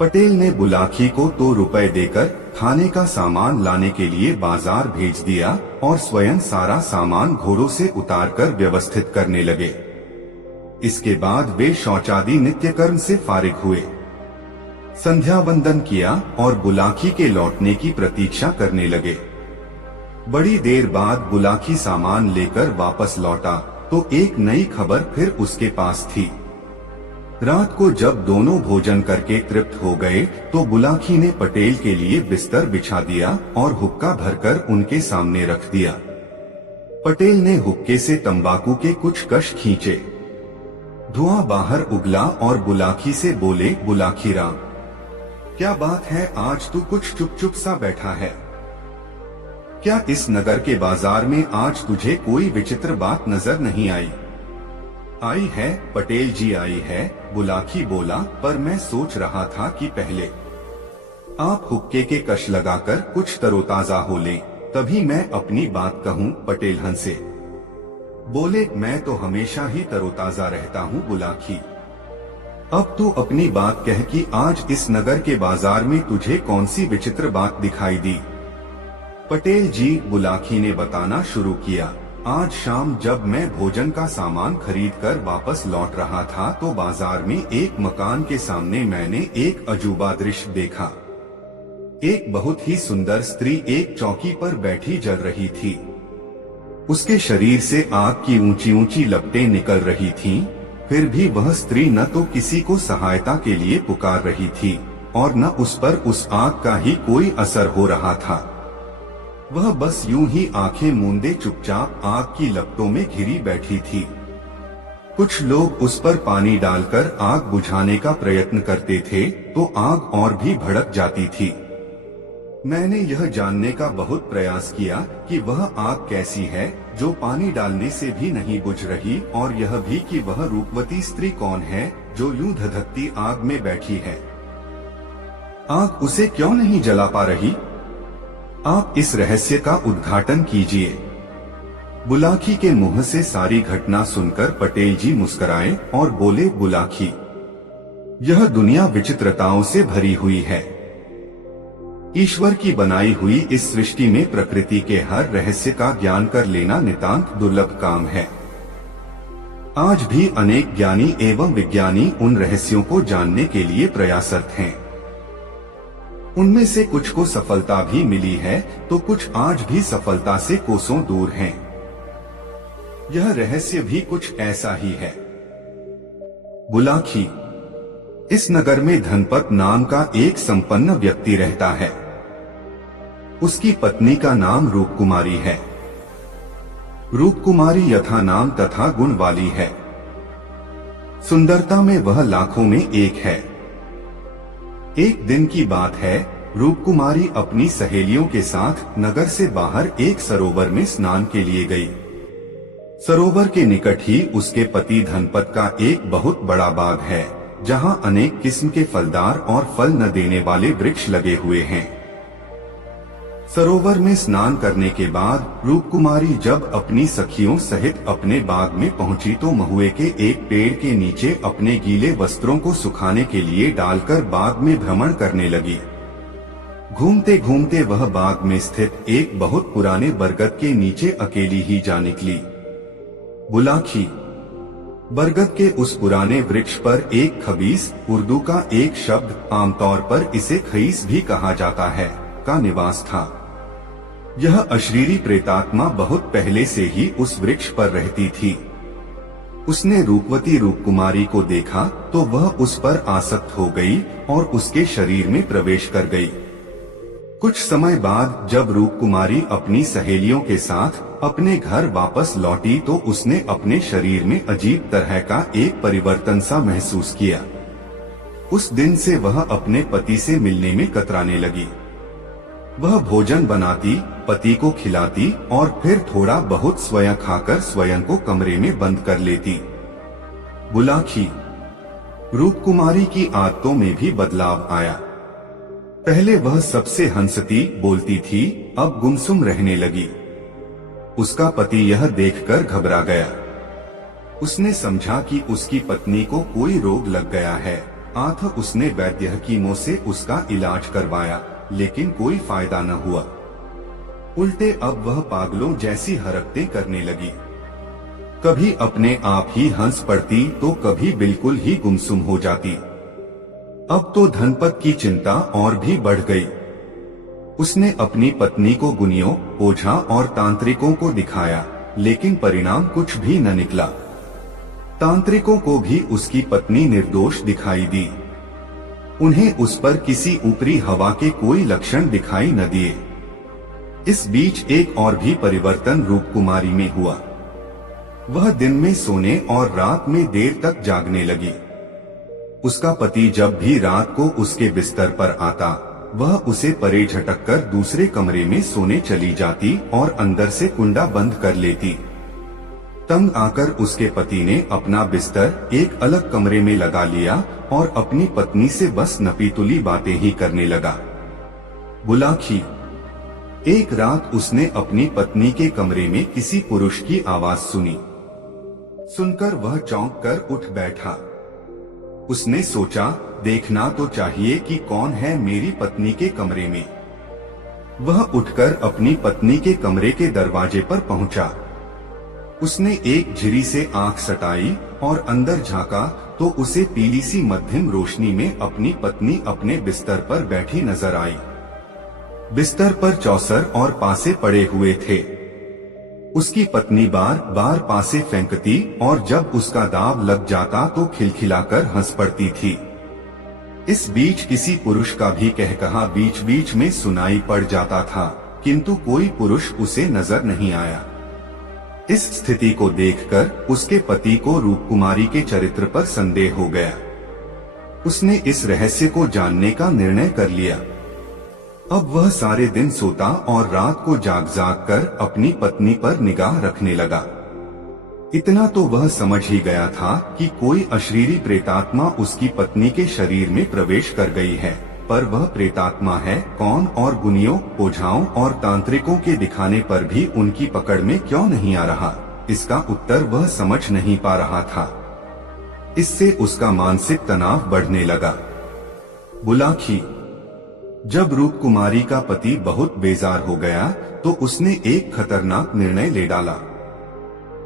पटेल ने बुलाकी को 2 रुपए देकर खाने का सामान लाने के लिए बाजार भेज दिया और स्वयं सारा सामान घोड़ों से उतारकर व्यवस्थित करने लगे। इसके बाद वे शौचादि नित्य कर्म से फारिग हुए। संध्या वंदन किया और बुलाकी के लौटने की प्रतीक्षा करने लगे। बड़ी देर बाद बुलाकी सामान लेकर वापस लौटा तो एक नई खबर फिर उसके पास थी। रात को जब दोनों भोजन करके तृप्त हो गए तो बुलाकी ने पटेल के लिए बिस्तर बिछा दिया और हुक्का भरकर उनके सामने रख दिया। पटेल ने हुक्के से तंबाकू के कुछ कश खींचे। धुआं बाहर उगला और बुलाकी से बोले, बुलाकी राम, क्या बात है, आज तू कुछ चुप चुप सा बैठा है? क्या इस नगर के बाजार में आज तुझे कोई विचित्र बात नजर नहीं आई? आई है पटेल जी, आई है, बुलाकी बोला, पर मैं सोच रहा था कि पहले आप हुक्के के कश लगाकर कुछ तरोताजा हो लें, तभी मैं अपनी बात कहूँ। पटेल हंसे, बोले, मैं तो हमेशा ही तरोताजा रहता हूँ बुलाकी। अब तू अपनी बात कह कि आज इस नगर के बाजार में तुझे कौन सी विचित्र बात दिखाई दी? पटेल जी, बुलाकी ने बताना शुरू किया, आज शाम जब मैं भोजन का सामान खरीद कर वापस लौट रहा था तो बाजार में एक मकान के सामने मैंने एक अजूबा दृश्य देखा। एक बहुत ही सुंदर स्त्री एक चौकी पर बैठी जल रही थी। उसके शरीर से आग की ऊंची ऊंची लपटें निकल रही थीं, फिर भी वह स्त्री न तो किसी को सहायता के लिए पुकार रही थी और न उस पर उस आग का ही कोई असर हो रहा था। वह बस यूं ही आंखें मूंदे चुपचाप आग की लपटों में घिरी बैठी थी। कुछ लोग उस पर पानी डालकर आग बुझाने का प्रयत्न करते थे तो आग और भी भड़क जाती थी। मैंने यह जानने का बहुत प्रयास किया कि वह आग कैसी है जो पानी डालने से भी नहीं बुझ रही, और यह भी कि वह रूपवती स्त्री कौन है जो यूं धधकती आग में बैठी है। आग उसे क्यों नहीं जला पा रही? आप इस रहस्य का उद्घाटन कीजिए। बुलाकी के मुंह से सारी घटना सुनकर पटेल जी मुस्कुराए और बोले, बुलाकी, यह दुनिया विचित्रताओं से भरी हुई है। ईश्वर की बनाई हुई इस सृष्टि में प्रकृति के हर रहस्य का ज्ञान कर लेना नितांत दुर्लभ काम है। आज भी अनेक ज्ञानी एवं विज्ञानी उन रहस्यों को जानने के लिए प्रयासरत हैं। उनमें से कुछ को सफलता भी मिली है तो कुछ आज भी सफलता से कोसों दूर हैं। यह रहस्य भी कुछ ऐसा ही है। बुलाखी। इस नगर में धनपत नाम का एक संपन्न व्यक्ति रहता है। उसकी पत्नी का नाम रूपकुमारी है। रूपकुमारी यथा नाम तथा गुण वाली है। सुंदरता में वह लाखों में एक है। एक दिन की बात है, रूपकुमारी अपनी सहेलियों के साथ नगर से बाहर एक सरोवर में स्नान के लिए गई। सरोवर के निकट ही उसके पति धनपत का एक बहुत बड़ा बाग है, जहां अनेक किस्म के फलदार और फल न देने वाले वृक्ष लगे हुए हैं। सरोवर में स्नान करने के बाद रूपकुमारी जब अपनी सखियों सहित अपने बाग में पहुंची तो महुए के एक पेड़ के नीचे अपने गीले वस्त्रों को सुखाने के लिए डालकर बाग में भ्रमण करने लगी। घूमते घूमते वह बाग में स्थित एक बहुत पुराने बरगद के नीचे अकेली ही जा निकली। बुलाखी। बरगद के उस पुराने वृक्ष पर एक खबीस, उर्दू का एक शब्द, आमतौर पर इसे खईस भी कहा जाता है, का निवास था। यह अशरीरी प्रेतात्मा बहुत पहले से ही उस वृक्ष पर रहती थी। उसने रूपवती रूपकुमारी को देखा तो वह उस पर आसक्त हो गई और उसके शरीर में प्रवेश कर गई। कुछ समय बाद जब रूपकुमारी अपनी सहेलियों के साथ अपने घर वापस लौटी तो उसने अपने शरीर में अजीब तरह का एक परिवर्तन सा महसूस किया। उस दिन से वह अपने पति से मिलने में कतराने लगी। वह भोजन बनाती, पति को खिलाती और फिर थोड़ा बहुत स्वयं खाकर स्वयं को कमरे में बंद कर लेती। बुलाखी। रूपकुमारी की आदतों में भी बदलाव आया। पहले वह सबसे हंसती बोलती थी, अब गुमसुम रहने लगी। उसका पति यह देखकर घबरा गया। उसने समझा कि उसकी पत्नी को कोई रोग लग गया है। अतः उसने वैद्य हकीमों से उसका इलाज करवाया, लेकिन कोई फायदा न हुआ। उल्टे अब वह पागलों जैसी हरकतें करने लगी। कभी अपने आप ही हंस पड़ती तो कभी बिल्कुल ही गुमसुम हो जाती। अब तो धनपत की चिंता और भी बढ़ गई। उसने अपनी पत्नी को गुनियों, ओझा और तांत्रिकों को दिखाया, लेकिन परिणाम कुछ भी न निकला। तांत्रिकों को भी उसकी पत्नी निर्दोष दिखाई दी। उन्हें उस पर किसी ऊपरी हवा के कोई लक्षण दिखाई न दिए। इस बीच एक और भी परिवर्तन रूपकुमारी में हुआ। वह दिन में सोने और रात में देर तक जागने लगी। उसका पति जब भी रात को उसके बिस्तर पर आता, वह उसे परे झटककर दूसरे कमरे में सोने चली जाती और अंदर से कुंडा बंद कर लेती। तंग आकर उसके पति ने अपना बिस्तर एक अलग कमरे में लगा लिया और अपनी पत्नी से बस नपीतुली बातें ही करने लगा। बुलाखी। एक रात उसने अपनी पत्नी के कमरे में किसी पुरुष की आवाज सुनी। सुनकर वह चौंक कर उठ बैठा। उसने सोचा, देखना तो चाहिए कि कौन है मेरी पत्नी के कमरे में। वह उठकर अपनी पत्नी के कमरे के दरवाजे पर पहुंचा। उसने एक झिरी से आंख सटाई और अंदर झांका तो उसे पीली सी मध्यम रोशनी में अपनी पत्नी अपने बिस्तर पर बैठी नजर आई। बिस्तर पर चौसर और पासे पड़े हुए थे। उसकी पत्नी बार बार पासे फेंकती और जब उसका दाव लग जाता तो खिलखिलाकर हंस पड़ती थी। इस बीच किसी पुरुष का भी कहकहा बीच बीच में सुनाई पड़ जाता था, किंतु कोई पुरुष उसे नजर नहीं आया। इस स्थिति को देखकर उसके पति को रूपकुमारी के चरित्र पर संदेह हो गया। उसने इस रहस्य को जानने का निर्णय कर लिया। अब वह सारे दिन सोता और रात को जाग जाग कर अपनी पत्नी पर निगाह रखने लगा। इतना तो वह समझ ही गया था कि कोई अशरीरी प्रेतात्मा उसकी पत्नी के शरीर में प्रवेश कर गई है, पर वह प्रेतात्मा है कौन और गुनियों, ओझाओं और तांत्रिकों के दिखाने पर भी उनकी पकड़ में क्यों नहीं आ रहा, इसका उत्तर वह समझ नहीं पा रहा था। इससे उसका मानसिक तनाव बढ़ने लगा। बुलाखी। जब रूपकुमारी का पति बहुत बेजार हो गया तो उसने एक खतरनाक निर्णय ले डाला।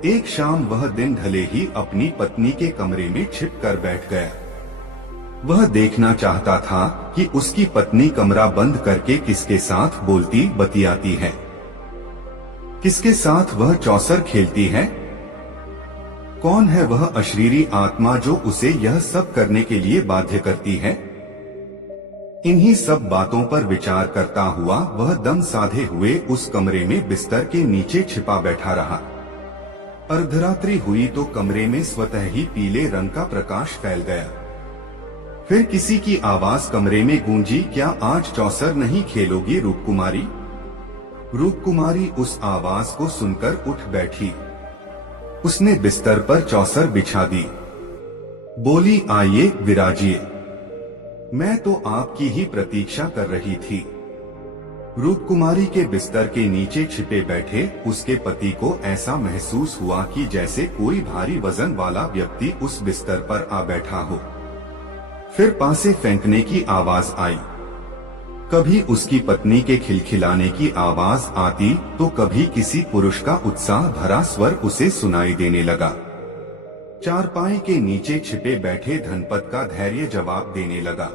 एक शाम वह दिन ढले ही अपनी पत्नी के कमरे में छिप कर बैठ गया। वह देखना चाहता था कि उसकी पत्नी कमरा बंद करके किसके साथ बोलती बतियाती है, किसके साथ वह चौसर खेलती है। कौन है वह अशरीरी आत्मा जो उसे यह सब करने के लिए बाध्य करती है। इन्हीं सब बातों पर विचार करता हुआ वह दम साधे हुए उस कमरे में बिस्तर के नीचे छिपा बैठा रहा। अर्धरात्रि हुई तो कमरे में स्वतः ही पीले रंग का प्रकाश फैल गया। फिर किसी की आवाज कमरे में गूंजी, क्या आज चौसर नहीं खेलोगी रूपकुमारी। रूपकुमारी उस आवाज को सुनकर उठ बैठी। उसने बिस्तर पर चौसर बिछा दी। बोली, आइए विराजिए, मैं तो आपकी ही प्रतीक्षा कर रही थी। रूपकुमारी के बिस्तर के नीचे छिपे बैठे उसके पति को ऐसा महसूस हुआ कि जैसे कोई भारी वजन वाला व्यक्ति उस बिस्तर पर आ बैठा हो। फिर पासे फेंकने की आवाज आई। कभी उसकी पत्नी के खिलखिलाने की आवाज आती तो कभी किसी पुरुष का उत्साह भरा स्वर उसे सुनाई देने लगा। चारपाई के नीचे छिपे बैठे धनपत का धैर्य जवाब देने लगा।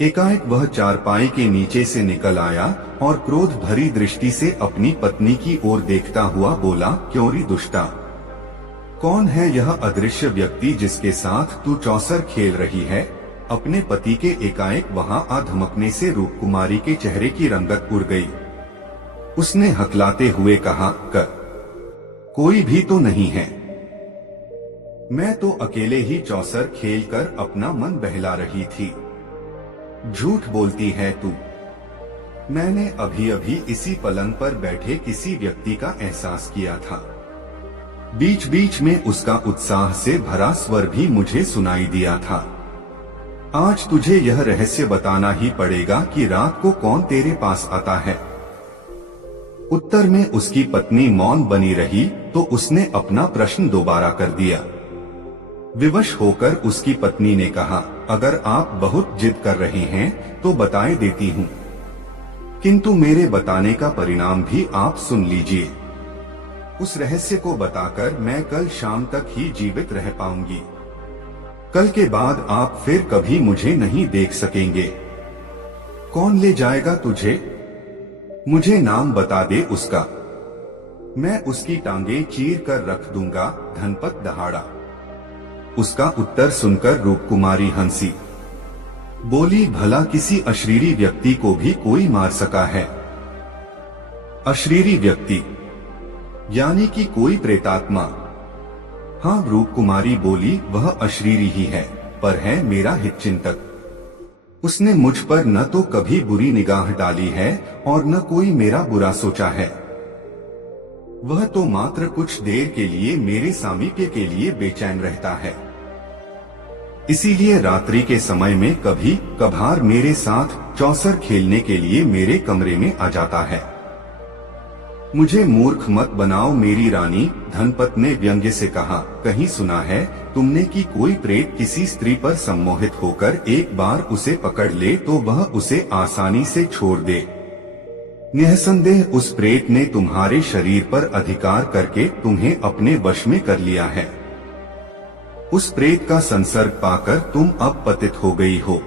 एकाएक वह चारपाई के नीचे से निकल आया और क्रोध भरी दृष्टि से अपनी पत्नी की ओर देखता हुआ बोला, क्यों री दुष्टा, कौन है यह अदृश्य व्यक्ति जिसके साथ तू चौसर खेल रही है। अपने पति के एकाएक वहां आ धमकने से रूपकुमारी के चेहरे की रंगत उड़ गई। उसने हकलाते हुए कहा, कोई भी तो नहीं है, मैं तो अकेले ही चौसर खेलकर अपना मन बहला रही थी। झूठ बोलती है तू। मैंने अभी अभी इसी पलंग पर बैठे किसी व्यक्ति का एहसास किया था। बीच बीच में उसका उत्साह से भरा स्वर भी मुझे सुनाई दिया था। आज तुझे यह रहस्य बताना ही पड़ेगा कि रात को कौन तेरे पास आता है। उत्तर में उसकी पत्नी मौन बनी रही तो उसने अपना प्रश्न दोबारा कर दिया। विवश होकर उसकी पत्नी ने कहा, अगर आप बहुत जिद कर रहे हैं तो बताए देती हूँ, किंतु मेरे बताने का परिणाम भी आप सुन लीजिए। उस रहस्य को बताकर मैं कल शाम तक ही जीवित रह पाऊंगी। कल के बाद आप फिर कभी मुझे नहीं देख सकेंगे। कौन ले जाएगा तुझे? मुझे नाम बता दे उसका, मैं उसकी टांगे चीर कर रख दूंगा। धनपत दहाड़ा। उसका उत्तर सुनकर रूपकुमारी हंसी। बोली, भला किसी अशरीरी व्यक्ति को भी कोई मार सका है? अशरीरी व्यक्ति यानी कि कोई प्रेतात्मा? हाँ, रूपकुमारी बोली, वह अशरीरी ही है, पर है मेरा हितचिंतक। उसने मुझ पर न तो कभी बुरी निगाह डाली है और न कोई मेरा बुरा सोचा है। वह तो मात्र कुछ देर के लिए मेरे सामीप्य के लिए बेचैन रहता है। इसीलिए रात्रि के समय में कभी कभार मेरे साथ चौसर खेलने के लिए मेरे कमरे में आ जाता है। मुझे मूर्ख मत बनाओ मेरी रानी, धनपत ने व्यंग्य से कहा। कहीं सुना है तुमने कि कोई प्रेत किसी स्त्री पर सम्मोहित होकर एक बार उसे पकड़ ले तो वह उसे आसानी से छोड़ दे। निःसंदेह उस प्रेत ने तुम्हारे शरीर पर अधिकार करके तुम्हें अपने वश में कर लिया है। उस प्रेत का संसर्ग पाकर तुम अब पतित हो गई हो।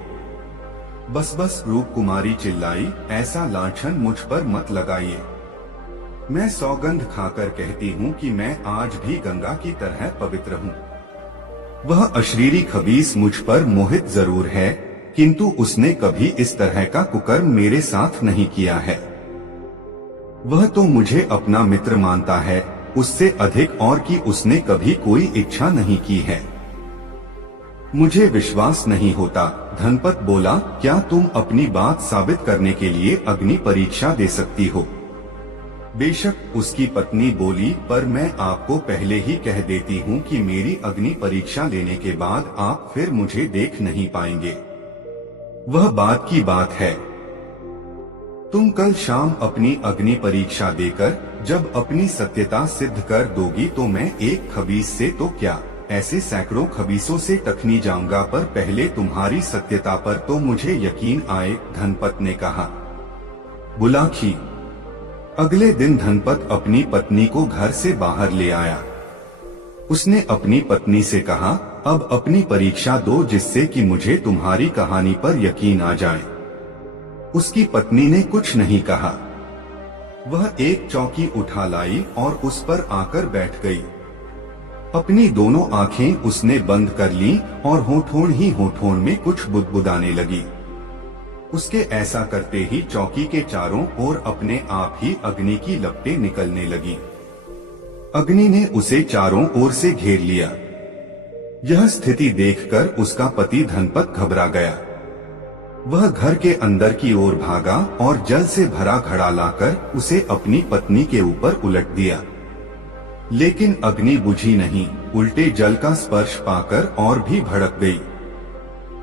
बस बस, रूपकुमारी चिल्लाई, ऐसा लांछन मुझ पर मत लगाइए। मैं सौगंध खाकर कहती हूँ कि मैं आज भी गंगा की तरह पवित्र हूँ। वह अशरीरी खबीस मुझ पर मोहित जरूर है, किंतु उसने कभी इस तरह का कुकर्म मेरे साथ नहीं किया है। वह तो मुझे अपना मित्र मानता है, उससे अधिक और कि उसने कभी कोई इच्छा नहीं की है। मुझे विश्वास नहीं होता। धनपत बोला, क्या तुम अपनी बात साबित करने के लिए अग्नि परीक्षा दे सकती हो? बेशक, उसकी पत्नी बोली, पर मैं आपको पहले ही कह देती हूँ कि मेरी अग्नि परीक्षा लेने के बाद आप फिर मुझे देख नहीं पाएंगे। वह बात की बात है। तुम कल शाम अपनी अग्नि परीक्षा देकर जब अपनी सत्यता सिद्ध कर दोगी तो मैं एक खबीस से तो क्या, ऐसे सैकड़ों खबीसों से टकनी जाऊंगा, पर पहले तुम्हारी सत्यता पर तो मुझे यकीन आए। धनपत ने कहा। बुलाखी, अगले दिन धनपत अपनी पत्नी को घर से बाहर ले आया। उसने अपनी पत्नी से कहा, अब अपनी परीक्षा दो जिससे कि मुझे तुम्हारी कहानी पर यकीन आ जाए। उसकी पत्नी ने कुछ नहीं कहा। वह एक चौकी उठा लाई और उस पर आकर बैठ गई। अपनी दोनों आंखें उसने बंद कर लीं और होठों में कुछ बुदबुदाने लगी। उसके ऐसा करते ही चौकी के चारों ओर अपने आप ही अग्नि की लपटें निकलने लगी। अग्नि ने उसे चारों ओर से घेर लिया। यह स्थिति देखकर उसका पति धनपत घबरा गया। वह घर के अंदर की ओर भागा और जल से भरा घड़ा लाकर उसे अपनी पत्नी के ऊपर उलट दिया। लेकिन अग्नि बुझी नहीं, उल्टे जल का स्पर्श पाकर और भी भड़क गई।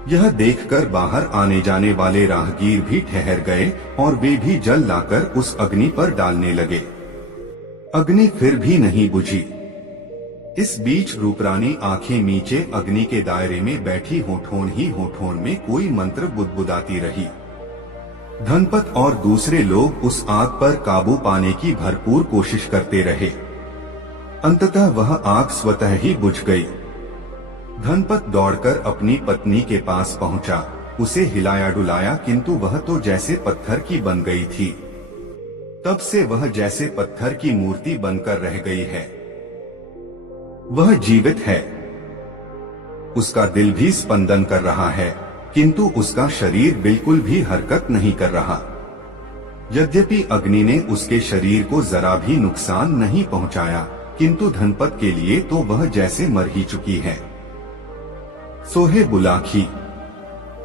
यह देखकर बाहर आने जाने वाले राहगीर भी ठहर गए और वे भी जल लाकर उस अग्नि पर डालने लगे। अग्नि फिर भी नहीं बुझी। इस बीच रूपरानी आंखें नीचे अग्नि के दायरे में बैठी होठों में कोई मंत्र बुदबुदाती रही। धनपत और दूसरे लोग उस आग पर काबू पाने की भरपूर कोशिश करते रहे। अंततः वह आग स्वतः ही बुझ गई। धनपत दौड़कर अपनी पत्नी के पास पहुंचा, उसे हिलाया डुलाया, किंतु वह तो जैसे पत्थर की बन गई थी। तब से वह जैसे पत्थर की मूर्ति बनकर रह गई है। वह जीवित है। उसका दिल भी स्पंदन कर रहा है, किंतु उसका शरीर बिल्कुल भी हरकत नहीं कर रहा। यद्यपि अग्नि ने उसके शरीर को जरा भी नुकसान नहीं पहुंचाया, किंतु धनपत के लिए तो वह जैसे मर ही चुकी है। सोहे बुलाखी,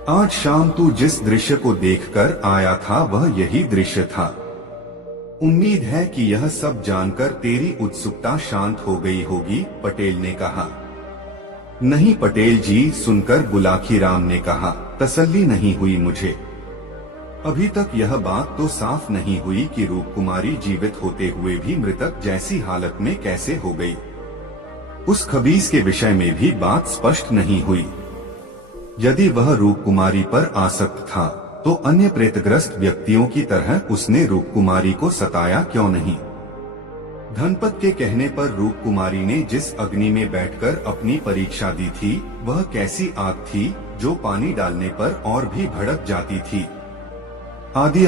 आज शाम तू जिस दृश्य को देखकर आया था वह यही दृश्य था। उम्मीद है कि यह सब जानकर तेरी उत्सुकता शांत हो गई होगी, पटेल ने कहा। नहीं पटेल जी, सुनकर बुलाखी राम ने कहा, तसल्ली नहीं हुई मुझे। अभी तक यह बात तो साफ नहीं हुई कि रूपकुमारी जीवित होते हुए भी मृतक जैसी हालत में कैसे हो गई। उस खबीस के विषय में भी बात स्पष्ट नहीं हुई। यदि वह रूपकुमारी पर आसक्त था तो अन्य प्रेतग्रस्त व्यक्तियों की तरह उसने रूपकुमारी को सताया क्यों नहीं। धनपत के कहने पर रूपकुमारी ने जिस अग्नि में बैठकर अपनी परीक्षा दी थी वह कैसी आग थी जो पानी डालने पर और भी भड़क जाती थी। आदि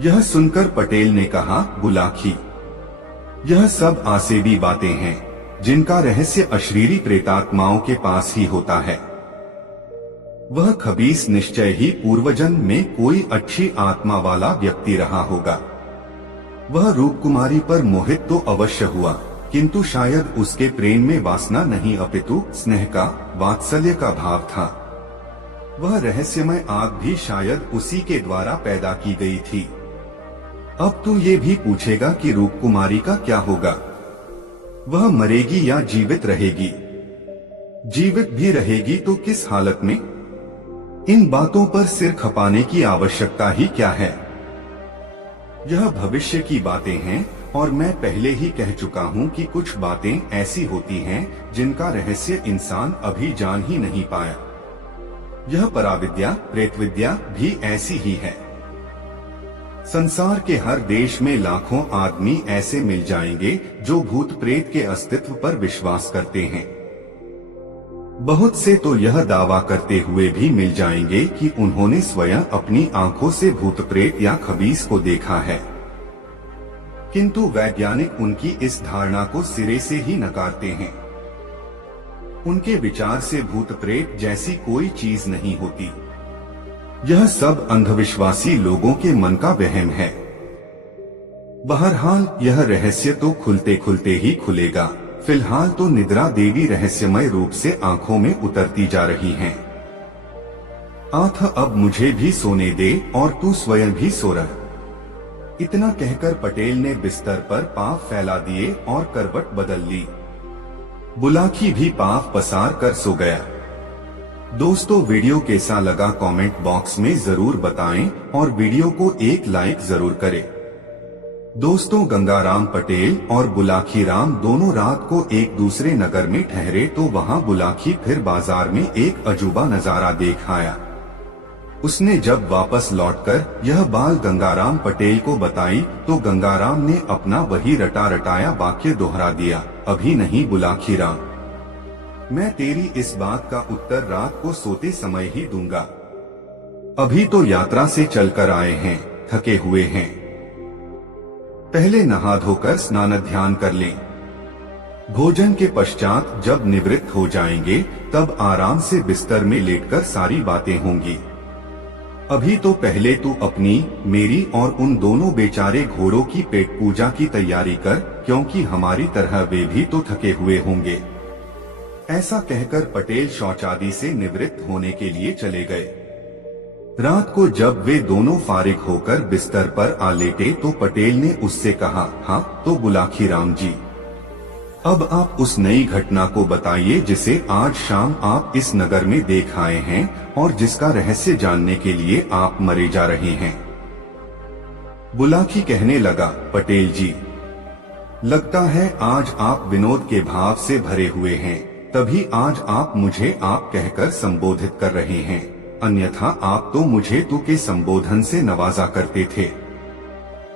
यह सुनकर पटेल ने कहा, बुलाखी, यह सब आसेबी बातें हैं जिनका रहस्य अशरीरी प्रेतात्माओं के पास ही होता है। वह खबीस निश्चय ही पूर्वजन्म में कोई अच्छी आत्मा वाला व्यक्ति रहा होगा। वह रूपकुमारी पर मोहित तो अवश्य हुआ, किंतु शायद उसके प्रेम में वासना नहीं अपितु स्नेह का, वात्सल्य का भाव था। वह रहस्यमय आग भी शायद उसी के द्वारा पैदा की गई थी। अब तू ये भी पूछेगा कि रूपकुमारी का क्या होगा? वह मरेगी या जीवित रहेगी? जीवित भी रहेगी तो किस हालत में? इन बातों पर सिर खपाने की आवश्यकता ही क्या है? यह भविष्य की बातें हैं और मैं पहले ही कह चुका हूँ कि कुछ बातें ऐसी होती हैं जिनका रहस्य इंसान अभी जान ही नहीं पाया। यह पराविद्या, प्रेतविद्या भी ऐसी ही है। संसार के हर देश में लाखों आदमी ऐसे मिल जाएंगे जो भूत प्रेत के अस्तित्व पर विश्वास करते हैं। बहुत से तो यह दावा करते हुए भी मिल जाएंगे कि उन्होंने स्वयं अपनी आंखों से भूत प्रेत या खबीस को देखा है, किंतु वैज्ञानिक उनकी इस धारणा को सिरे से ही नकारते हैं। उनके विचार से भूत प्रेत जैसी कोई चीज नहीं होती। यह सब अंधविश्वासी लोगों के मन का वहम है। बहरहाल यह रहस्य तो खुलते खुलते ही खुलेगा। फिलहाल तो निद्रा देवी रहस्यमय रूप से आंखों में उतरती जा रही हैं। आठ अब मुझे भी सोने दे और तू स्वयं भी सो रह। इतना कहकर पटेल ने बिस्तर पर पांव फैला दिए और करवट बदल ली। बुलाखी भी पांव पसार कर सो गया। दोस्तों, वीडियो कैसा लगा कमेंट बॉक्स में जरूर बताएं और वीडियो को एक लाइक जरूर करें। दोस्तों, गंगाराम पटेल और बुलाखी राम दोनों रात को एक दूसरे नगर में ठहरे तो वहां बुलाखी फिर बाजार में एक अजूबा नजारा देख आया। उसने जब वापस लौटकर यह बात गंगाराम पटेल को बताई तो गंगाराम ने अपना वही रटा रटाया वाक्य दोहरा दिया, अभी नहीं बुलाखीराम, मैं तेरी इस बात का उत्तर रात को सोते समय ही दूंगा। अभी तो यात्रा से चलकर आए हैं, थके हुए हैं। पहले नहा धोकर स्नान ध्यान कर लें। भोजन के पश्चात जब निवृत्त हो जाएंगे तब आराम से बिस्तर में लेटकर सारी बातें होंगी। अभी तो पहले तू अपनी, मेरी और उन दोनों बेचारे घोड़ों की पेट पूजा की तैयारी कर, क्योंकि हमारी तरह वे भी तो थके हुए होंगे। ऐसा कहकर पटेल शौचादि से निवृत्त होने के लिए चले गए। रात को जब वे दोनों फारिग होकर बिस्तर पर आ लेटे तो पटेल ने उससे कहा, हाँ तो बुलाखीराम जी, अब आप उस नई घटना को बताइए जिसे आज शाम आप इस नगर में देख आए हैं और जिसका रहस्य जानने के लिए आप मरे जा रहे हैं। बुलाखी कहने लगा, पटेल जी, लगता है आज आप विनोद के भाव से भरे हुए हैं, तभी आज आप मुझे आप कहकर संबोधित कर रहे हैं, अन्यथा आप तो मुझे तू के संबोधन से नवाजा करते थे।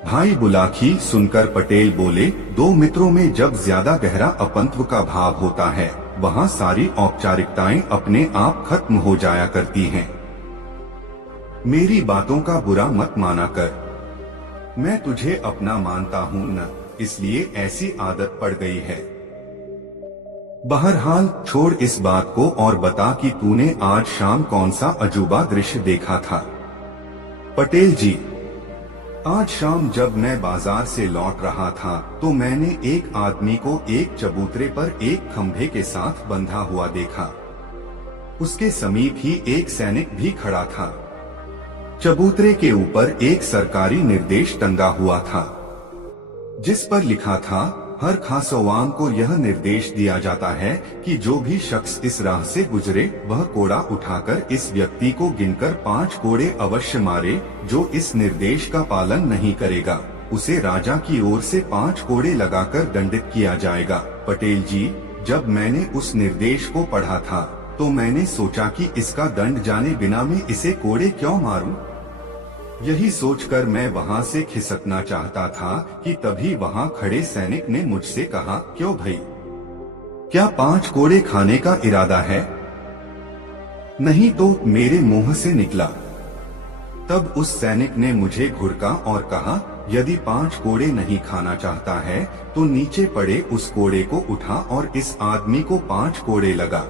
भाई बुलाखी सुनकर पटेल बोले, दो मित्रों में जब ज्यादा गहरा अपंत्व का भाव होता है वहाँ सारी औपचारिकताएं अपने आप खत्म हो जाया करती हैं। मेरी बातों का बुरा मत माना कर, मैं तुझे अपना मानता हूँ न, इसलिए ऐसी आदत पड़ गई है। बहरहाल छोड़ इस बात को और बता कि तूने आज शाम कौन सा अजूबा दृश्य देखा था। पटेल जी, आज शाम जब मैं बाजार से लौट रहा था तो मैंने एक आदमी को एक चबूतरे पर एक खंभे के साथ बंधा हुआ देखा। उसके समीप ही एक सैनिक भी खड़ा था। चबूतरे के ऊपर एक सरकारी निर्देश टंगा हुआ था जिस पर लिखा था, हर खासोवान को यह निर्देश दिया जाता है कि जो भी शख्स इस राह से गुजरे वह कोड़ा उठाकर इस व्यक्ति को गिनकर 5 कोड़े अवश्य मारे। जो इस निर्देश का पालन नहीं करेगा उसे राजा की ओर से 5 कोड़े लगाकर दंडित किया जाएगा। पटेल जी, जब मैंने उस निर्देश को पढ़ा था तो मैंने सोचा कि इसका दंड जाने बिना मैं इसे कोड़े क्यों मारूं? यही सोचकर मैं वहां से खिसकना चाहता था कि तभी वहां खड़े सैनिक ने मुझसे कहा, क्यों भाई, क्या 5 कोड़े खाने का इरादा है? नहीं तो मेरे मुंह से निकला। तब उस सैनिक ने मुझे घुड़का और कहा, यदि 5 कोड़े नहीं खाना चाहता है तो नीचे पड़े उस कोड़े को उठा और इस आदमी को 5 कोड़े लगा।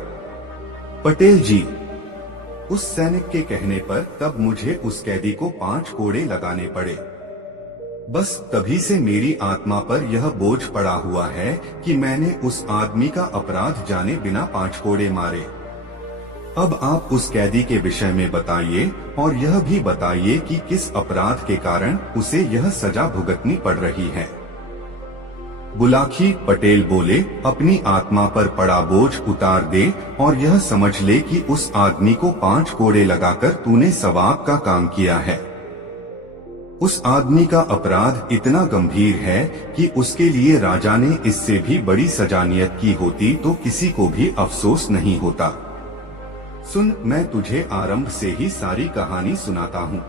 पटेल जी, उस सैनिक के कहने पर तब मुझे उस कैदी को 5 कोड़े लगाने पड़े। बस तभी से मेरी आत्मा पर यह बोझ पड़ा हुआ है कि मैंने उस आदमी का अपराध जाने बिना 5 कोड़े मारे। अब आप उस कैदी के विषय में बताइए और यह भी बताइए कि किस अपराध के कारण उसे यह सजा भुगतनी पड़ रही है। बुलाखी पटेल बोले, अपनी आत्मा पर पड़ा बोझ उतार दे और यह समझ ले कि उस आदमी को 5 कोड़े लगाकर तूने सवाब का काम किया है। उस आदमी का अपराध इतना गंभीर है कि उसके लिए राजा ने इससे भी बड़ी सजा नियत की होती तो किसी को भी अफसोस नहीं होता। सुन, मैं तुझे आरंभ से ही सारी कहानी सुनाता हूँ।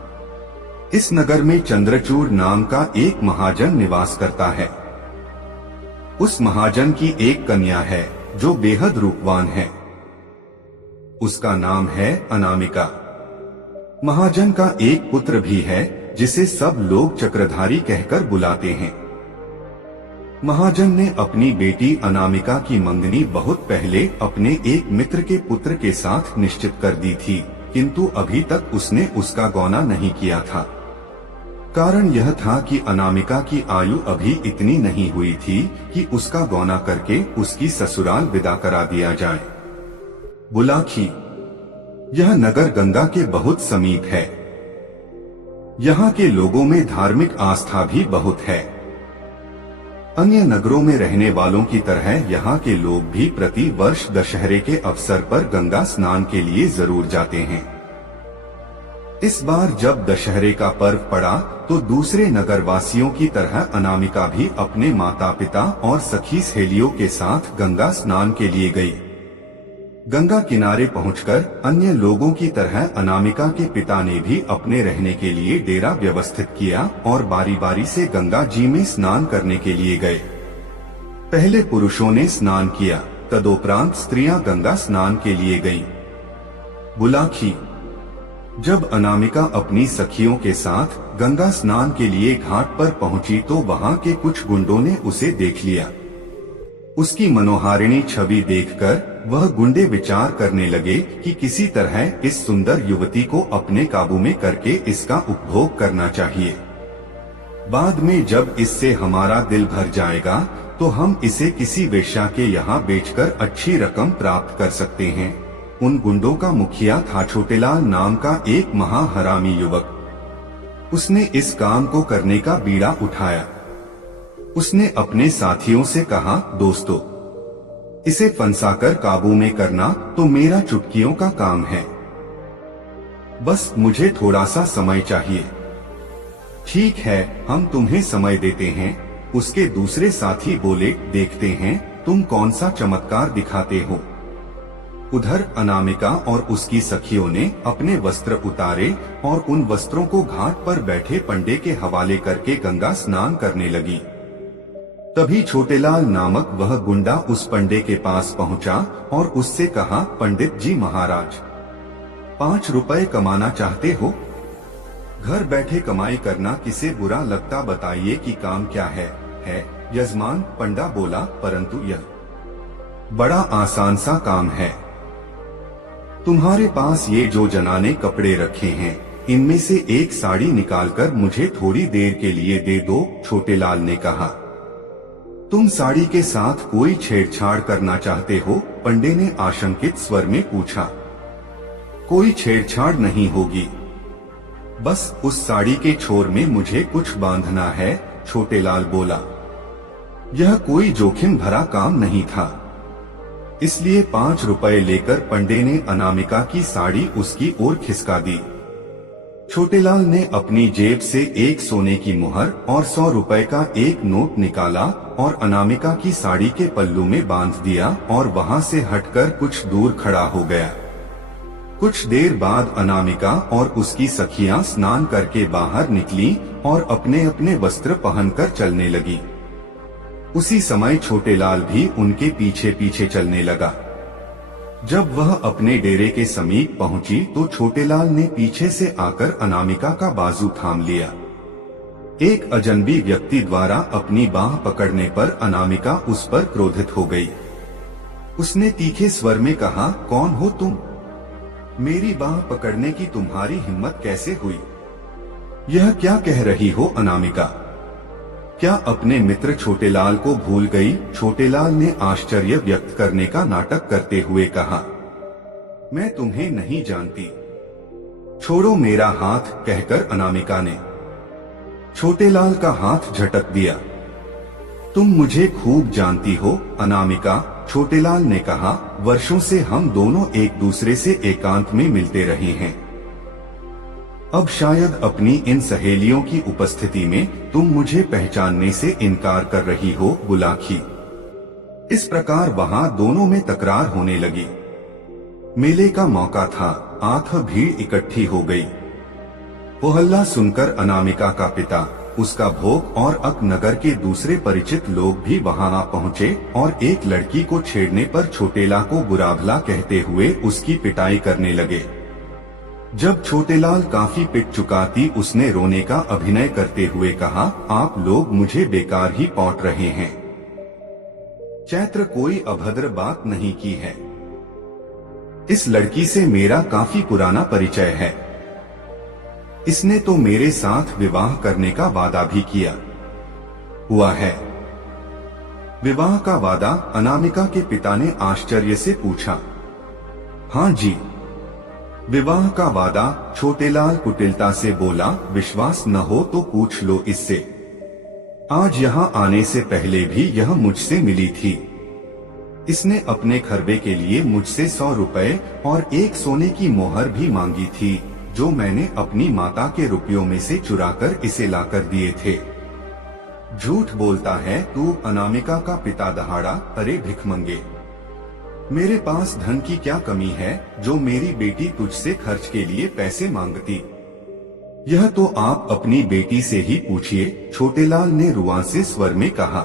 इस नगर में चंद्रचूड़ नाम का एक महाजन निवास करता है। उस महाजन की एक कन्या है जो बेहद रूपवान है। उसका नाम है अनामिका। महाजन का एक पुत्र भी है जिसे सब लोग चक्रधारी कहकर बुलाते हैं। महाजन ने अपनी बेटी अनामिका की मंगनी बहुत पहले अपने एक मित्र के पुत्र के साथ निश्चित कर दी थी, किंतु अभी तक उसने उसका गौना नहीं किया था। कारण यह था कि अनामिका की आयु अभी इतनी नहीं हुई थी कि उसका गौना करके उसकी ससुराल विदा करा दिया जाए। बुलाखी, यह नगर गंगा के बहुत समीप है। यहाँ के लोगों में धार्मिक आस्था भी बहुत है। अन्य नगरों में रहने वालों की तरह यहाँ के लोग भी प्रति वर्ष दशहरे के अवसर पर गंगा स्नान के लिए जरूर जाते हैं। इस बार जब दशहरे का पर्व पड़ा तो दूसरे नगरवासियों की तरह अनामिका भी अपने माता पिता और सखी सहेलियों के साथ गंगा स्नान के लिए गई। गंगा किनारे पहुंचकर अन्य लोगों की तरह अनामिका के पिता ने भी अपने रहने के लिए डेरा व्यवस्थित किया और बारी बारी से गंगा जी में स्नान करने के लिए गए। पहले पुरुषों ने स्नान किया, तदोपरांत स्त्रियां गंगा स्नान के लिए गईं। बुलाखी। जब अनामिका अपनी सखियों के साथ गंगा स्नान के लिए घाट पर पहुंची तो वहां के कुछ गुंडों ने उसे देख लिया। उसकी मनोहारिणी छवि देखकर वह गुंडे विचार करने लगे कि किसी तरह इस सुंदर युवती को अपने काबू में करके इसका उपभोग करना चाहिए। बाद में जब इससे हमारा दिल भर जाएगा तो हम इसे किसी वेश्या के यहाँ बेचकर अच्छी रकम प्राप्त कर सकते हैं। उन गुंडों का मुखिया था छोटेलाल नाम का एक महाहरामी युवक। उसने इस काम को करने का बीड़ा उठाया। उसने अपने साथियों से कहा, दोस्तों, इसे फंसाकर काबू में करना तो मेरा चुटकियों का काम है। बस मुझे थोड़ा सा समय चाहिए। ठीक है, हम तुम्हें समय देते हैं। उसके दूसरे साथी बोले, देखते हैं तुम कौन सा चमत्कार दिखाते हो। उधर अनामिका और उसकी सखियों ने अपने वस्त्र उतारे और उन वस्त्रों को घाट पर बैठे पंडे के हवाले करके गंगा स्नान करने लगी। तभी छोटेलाल नामक वह गुंडा उस पंडे के पास पहुंचा और उससे कहा, पंडित जी महाराज, 5 रुपए कमाना चाहते हो? घर बैठे कमाई करना किसे बुरा लगता, बताइए कि काम क्या है यजमान, पंडा बोला, परंतु यह बड़ा आसान सा काम है। तुम्हारे पास ये जो जनाने कपड़े रखे हैं, इनमें से एक साड़ी निकालकर मुझे थोड़ी देर के लिए दे दो। छोटेलाल ने कहा, तुम साड़ी के साथ कोई छेड़छाड़ करना चाहते हो? पंडे ने आशंकित स्वर में पूछा। कोई छेड़छाड़ नहीं होगी, बस उस साड़ी के छोर में मुझे कुछ बांधना है, छोटेलाल बोला। यह कोई जोखिम भरा काम नहीं था, इसलिए 5 रुपए लेकर पंडे ने अनामिका की साड़ी उसकी ओर खिसका दी। छोटेलाल ने अपनी जेब से एक सोने की मुहर और 100 रुपए का एक नोट निकाला और अनामिका की साड़ी के पल्लू में बांध दिया और वहां से हटकर कुछ दूर खड़ा हो गया। कुछ देर बाद अनामिका और उसकी सखियां स्नान करके बाहर निकली और अपने अपने वस्त्र पहनकर चलने लगी। उसी समय छोटेलाल भी उनके पीछे पीछे चलने लगा। जब वह अपने डेरे के समीप पहुंची तो छोटेलाल ने पीछे से आकर अनामिका का बाजू थाम लिया। एक अजनबी व्यक्ति द्वारा अपनी बाह पकड़ने पर अनामिका उस पर क्रोधित हो गई। उसने तीखे स्वर में कहा, कौन हो तुम? मेरी बाह पकड़ने की तुम्हारी हिम्मत कैसे हुई? यह क्या कह रही हो अनामिका? क्या अपने मित्र छोटेलाल को भूल गई? छोटेलाल ने आश्चर्य व्यक्त करने का नाटक करते हुए कहा, मैं तुम्हें नहीं जानती, छोड़ो मेरा हाथ, कहकर अनामिका ने छोटेलाल का हाथ झटक दिया। तुम मुझे खूब जानती हो अनामिका, छोटेलाल ने कहा, वर्षों से हम दोनों एक दूसरे से एकांत में मिलते रहे हैं। अब शायद अपनी इन सहेलियों की उपस्थिति में तुम मुझे पहचानने से इनकार कर रही हो। बुलाखी। इस प्रकार वहां दोनों में तकरार होने लगी। मेले का मौका था, आंख भीड़ इकट्ठी हो गई। वो हल्ला सुनकर अनामिका का पिता, उसका भोग और अक नगर के दूसरे परिचित लोग भी वहां आ पहुंचे और एक लड़की को छेड़ने पर छोटेला को बुरा भला कहते हुए उसकी पिटाई करने लगे। जब छोटेलाल काफी पिट चुका थी, उसने रोने का अभिनय करते हुए कहा, आप लोग मुझे बेकार ही पौट रहे हैं। चैत्र कोई अभद्र बात नहीं की है। इस लड़की से मेरा काफी पुराना परिचय है। इसने तो मेरे साथ विवाह करने का वादा भी किया हुआ है। विवाह का वादा? अनामिका के पिता ने आश्चर्य से पूछा। हाँ जी, विवाह का वादा, छोटेलाल कुटिलता से बोला। विश्वास न हो तो पूछ लो इससे। आज यहाँ आने से पहले भी यह मुझसे मिली थी। इसने अपने खरबे के लिए मुझसे 100 रुपए और एक सोने की मोहर भी मांगी थी, जो मैंने अपनी माता के रुपयों में से चुराकर इसे लाकर दिए थे। झूठ बोलता है तू, अनामिका का पिता दहाड़ा। अरे भिखमंगे, मेरे पास धन की क्या कमी है जो मेरी बेटी तुझसे खर्च के लिए पैसे मांगती। यह तो आप अपनी बेटी से ही पूछिए, छोटेलाल ने रुआंसे स्वर में कहा।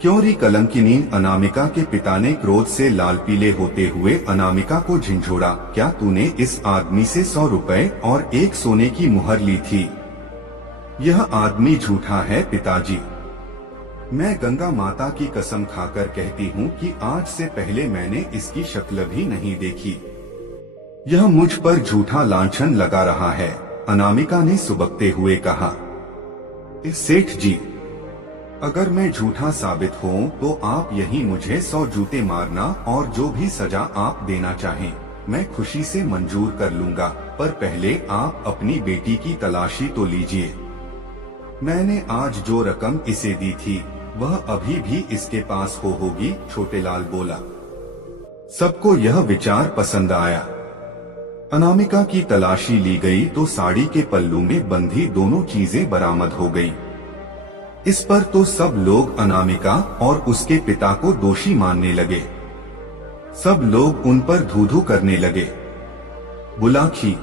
क्यों री कलंकिनी, अनामिका के पिता ने क्रोध से लाल पीले होते हुए अनामिका को झिंझोड़ा। क्या तूने इस आदमी से 100 रुपए और 1 सोने की मुहर ली थी? यह आदमी झूठा है पिताजी। मैं गंगा माता की कसम खाकर कहती हूँ कि आज से पहले मैंने इसकी शक्ल भी नहीं देखी। यह मुझ पर झूठा लांछन लगा रहा है, अनामिका ने सुबकते हुए कहा। सेठ जी, अगर मैं झूठा साबित हूँ तो आप यही मुझे 100 जूते मारना और जो भी सजा आप देना चाहें मैं खुशी से मंजूर कर लूंगा, पर पहले आप अपनी बेटी की तलाशी तो लीजिए। मैंने आज जो रकम इसे दी थी वह अभी भी इसके पास होगी, छोटेलाल बोला। सबको यह विचार पसंद आया। अनामिका की तलाशी ली गई तो साड़ी के पल्लू में बंधी दोनों चीजें बरामद हो गईं। इस पर तो सब लोग अनामिका और उसके पिता को दोषी मानने लगे। सब लोग उन पर धू-धू करने लगे। बुलाखी।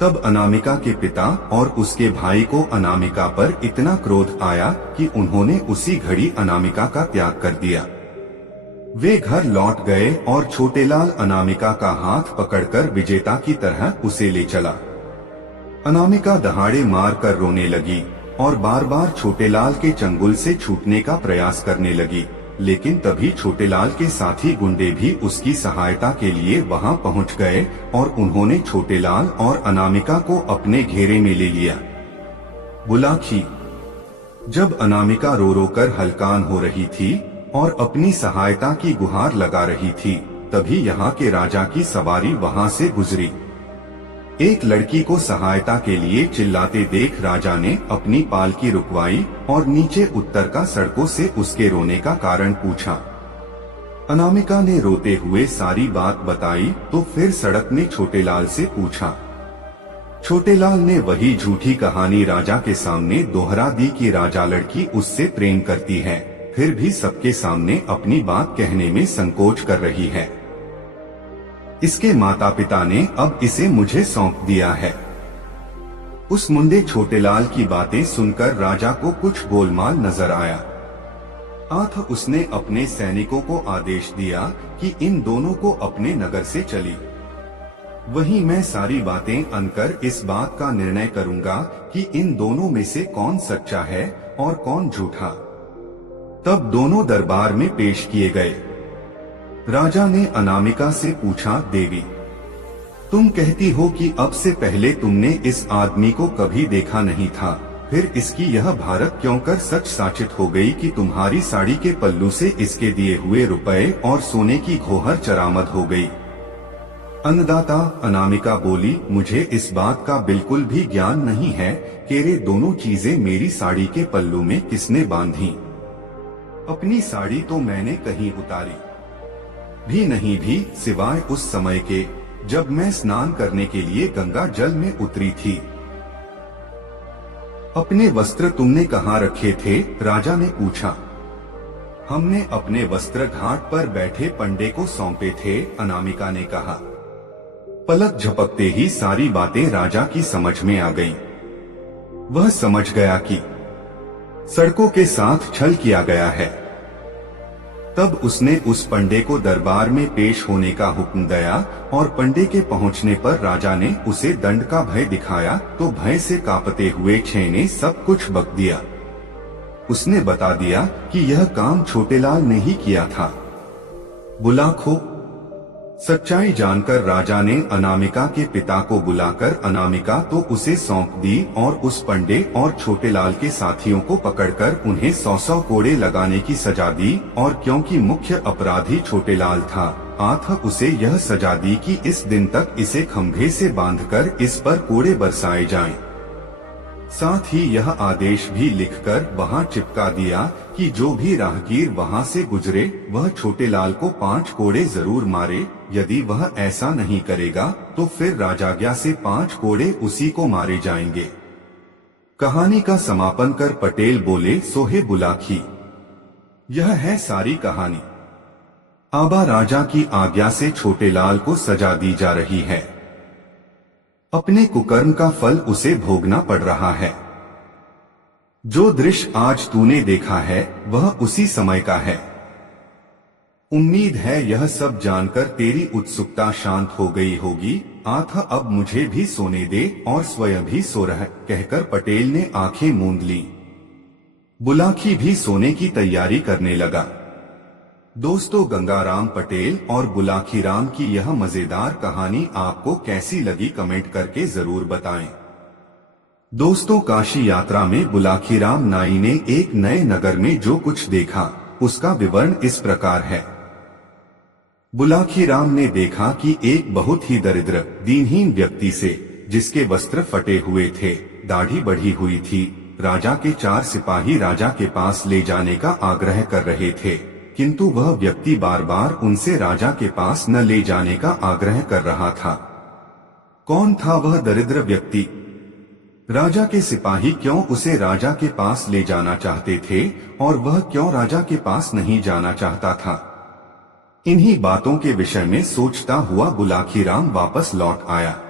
तब अनामिका के पिता और उसके भाई को अनामिका पर इतना क्रोध आया कि उन्होंने उसी घड़ी अनामिका का त्याग कर दिया। वे घर लौट गए और छोटेलाल अनामिका का हाथ पकड़कर विजेता की तरह उसे ले चला। अनामिका दहाड़े मार कर रोने लगी और बार बार छोटेलाल के चंगुल से छूटने का प्रयास करने लगी, लेकिन तभी छोटेलाल के साथी गुंडे भी उसकी सहायता के लिए वहां पहुंच गए और उन्होंने छोटेलाल और अनामिका को अपने घेरे में ले लिया। बुलाखी। जब अनामिका रो रो कर हलकान हो रही थी और अपनी सहायता की गुहार लगा रही थी, तभी यहाँ के राजा की सवारी वहां से गुजरी। एक लड़की को सहायता के लिए चिल्लाते देख राजा ने अपनी पालकी रुकवाई और नीचे उतर का सड़कों से उसके रोने का कारण पूछा। अनामिका ने रोते हुए सारी बात बताई तो फिर सड़क ने छोटेलाल से पूछा। छोटेलाल ने वही झूठी कहानी राजा के सामने दोहरा दी कि राजा लड़की उससे प्रेम करती है, फिर भी सबके सामने अपनी बात कहने में संकोच कर रही है। इसके माता पिता ने अब इसे मुझे सौंप दिया है। उस मुंडे छोटेलाल की बातें सुनकर राजा को कुछ गोलमाल नजर आया। आठ उसने अपने सैनिकों को आदेश दिया कि इन दोनों को अपने नगर से चली। वहीं मैं सारी बातें अनकर इस बात का निर्णय करूंगा कि इन दोनों में से कौन सच्चा है और कौन झूठा। तब दोनों दरबार में पेश किए गए। राजा ने अनामिका से पूछा, देवी, तुम कहती हो कि अब से पहले तुमने इस आदमी को कभी देखा नहीं था, फिर इसकी यह भारत क्यों कर सच साचित हो गई कि तुम्हारी साड़ी के पल्लू से इसके दिए हुए रुपए और सोने की घोहर चरामद हो गई। अन्नदाता, अनामिका बोली, मुझे इस बात का बिल्कुल भी ज्ञान नहीं है कि ये दोनों चीजें मेरी साड़ी के पल्लू में किसने बांधी। अपनी साड़ी तो मैंने कहीं उतारी भी नहीं, भी सिवाय उस समय के जब मैं स्नान करने के लिए गंगा जल में उतरी थी। अपने वस्त्र तुमने कहाँ रखे थे? राजा ने पूछा। हमने अपने वस्त्र घाट पर बैठे पंडे को सौंपे थे, अनामिका ने कहा। पलक झपकते ही सारी बातें राजा की समझ में आ गईं। वह समझ गया कि सड़कों के साथ छल किया गया है। तब उसने उस पंडे को दरबार में पेश होने का हुक्म दिया और पंडे के पहुंचने पर राजा ने उसे दंड का भय दिखाया तो भय से कांपते हुए छे ने सब कुछ बक दिया। उसने बता दिया कि यह काम छोटेलाल ने ही किया था। बुलाखो। सच्चाई जानकर राजा ने अनामिका के पिता को बुलाकर अनामिका तो उसे सौंप दी और उस पंडे और छोटेलाल के साथियों को पकड़कर उन्हें 100 कोड़े लगाने की सजा दी और क्योंकि मुख्य अपराधी छोटेलाल था, आठ उसे यह सजा दी कि इस दिन तक इसे खंभे से बांधकर इस पर कोड़े बरसाए जाएं। साथ ही यह आदेश भी लिखकर वहां चिपका दिया कि जो भी राहगीर वहां से गुजरे वह छोटेलाल को 5 कोड़े जरूर मारे, यदि वह ऐसा नहीं करेगा तो फिर राजाज्ञा से 5 कोड़े उसी को मारे जाएंगे। कहानी का समापन कर पटेल बोले, सोहे बुलाखी। यह है सारी कहानी। आबा राजा की आज्ञा से छोटे लाल को सजा दी जा रही है। अपने कुकर्म का फल उसे भोगना पड़ रहा है। जो दृश्य आज तूने देखा है वह उसी समय का है। उम्मीद है यह सब जानकर तेरी उत्सुकता शांत हो गई होगी। आथा अब मुझे भी सोने दे और स्वयं भी सो रह, कहकर पटेल ने आंखें मूंद ली। बुलाकी भी सोने की तैयारी करने लगा। दोस्तों, गंगाराम पटेल और बुलाकी राम की यह मजेदार कहानी आपको कैसी लगी कमेंट करके जरूर बताएं। दोस्तों, काशी यात्रा में बुलाकी राम नाई ने एक नए नगर में जो कुछ देखा उसका विवरण इस प्रकार है। बुलाकी राम ने देखा कि एक बहुत ही दरिद्र दीनहीन व्यक्ति से, जिसके वस्त्र फटे हुए थे, दाढ़ी बढ़ी हुई थी, राजा के 4 सिपाही राजा के पास ले जाने का आग्रह कर रहे थे, किंतु वह व्यक्ति बार बार उनसे राजा के पास न ले जाने का आग्रह कर रहा था। कौन था वह दरिद्र व्यक्ति? राजा के सिपाही क्यों उसे राजा के पास ले जाना चाहते थे और वह क्यों राजा के पास नहीं जाना चाहता था? इन्हीं बातों के विषय में सोचता हुआ बुलाकी राम वापस लौट आया।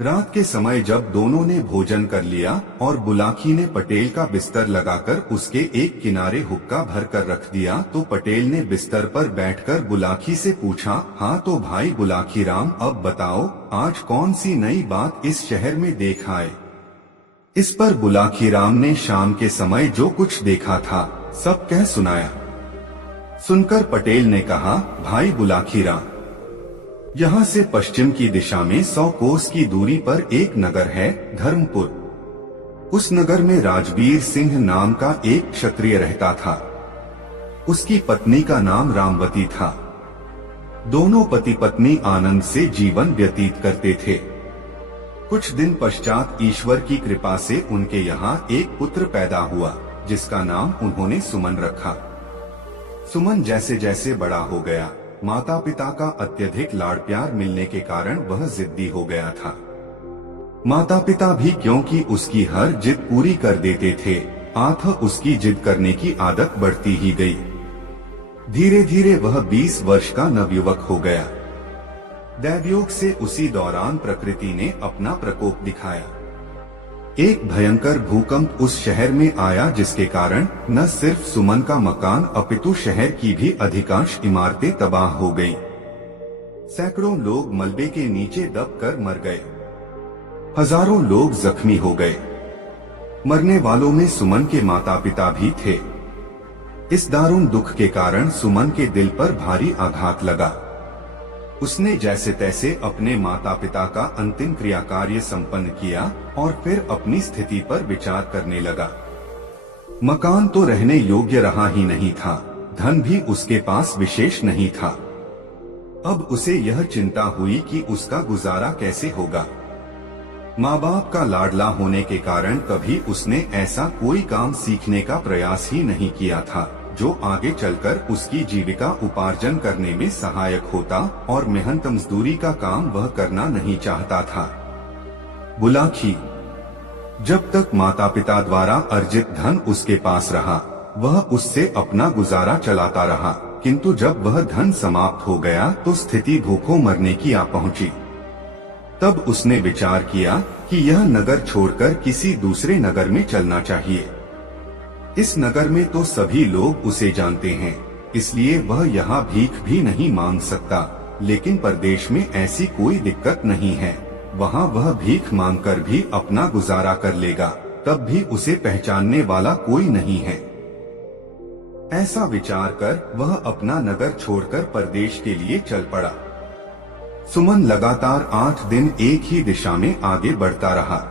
रात के समय जब दोनों ने भोजन कर लिया और बुलाकी ने पटेल का बिस्तर लगाकर उसके एक किनारे हुक्का भर कर रख दिया, तो पटेल ने बिस्तर पर बैठकर बुलाकी से पूछा, हाँ तो भाई बुलाकी राम, अब बताओ आज कौन सी नई बात इस शहर में देख आए? इस पर बुलाकी राम ने शाम के समय जो कुछ देखा था सब कह सुनाया। सुनकर पटेल ने कहा, भाई बुलाकी राम, यहाँ से पश्चिम की दिशा में 100 कोस की दूरी पर एक नगर है, धर्मपुर। उस नगर में राजवीर सिंह नाम का एक क्षत्रिय रहता था। उसकी पत्नी का नाम रामवती था। दोनों पति पत्नी आनंद से जीवन व्यतीत करते थे। कुछ दिन पश्चात ईश्वर की कृपा से उनके यहाँ एक पुत्र पैदा हुआ, जिसका नाम उन्होंने सुमन रखा। सुमन जैसे जैसे बड़ा हो गया, माता पिता का अत्यधिक लाड़ प्यार मिलने के कारण वह जिद्दी हो गया था। माता पिता भी क्योंकि उसकी हर जिद पूरी कर देते थे, उसकी जिद करने की आदत बढ़ती ही गई। धीरे धीरे वह 20 वर्ष का नवयुवक हो गया। दैवयोग से उसी दौरान प्रकृति ने अपना प्रकोप दिखाया। एक भयंकर भूकंप उस शहर में आया, जिसके कारण न सिर्फ सुमन का मकान अपितु शहर की भी अधिकांश इमारतें तबाह हो गईं। सैकड़ों लोग मलबे के नीचे दबकर मर गए। हजारों लोग जख्मी हो गए। मरने वालों में सुमन के माता पिता भी थे। इस दारुण दुख के कारण सुमन के दिल पर भारी आघात लगा। उसने जैसे तैसे अपने माता पिता का अंतिम क्रिया कार्य संपन्न किया और फिर अपनी स्थिति पर विचार करने लगा। मकान तो रहने योग्य रहा ही नहीं था, धन भी उसके पास विशेष नहीं था। अब उसे यह चिंता हुई कि उसका गुजारा कैसे होगा। माँ बाप का लाडला होने के कारण कभी उसने ऐसा कोई काम सीखने का प्रयास ही नहीं किया था जो आगे चलकर उसकी जीविका उपार्जन करने में सहायक होता, और मेहनत मजदूरी का काम वह करना नहीं चाहता था। बुलाकी जब तक माता पिता द्वारा अर्जित धन उसके पास रहा, वह उससे अपना गुजारा चलाता रहा, किंतु जब वह धन समाप्त हो गया तो स्थिति भूखों मरने की आ पहुंची। तब उसने विचार किया कि यह नगर छोड़कर किसी दूसरे नगर में चलना चाहिए। इस नगर में तो सभी लोग उसे जानते हैं, इसलिए वह यहाँ भीख भी नहीं मांग सकता, लेकिन परदेश में ऐसी कोई दिक्कत नहीं है, वहाँ वह भीख मांगकर भी अपना गुजारा कर लेगा, तब भी उसे पहचानने वाला कोई नहीं है। ऐसा विचार कर वह अपना नगर छोड़कर परदेश के लिए चल पड़ा। सुमन लगातार 8 दिन एक ही दिशा में आगे बढ़ता रहा।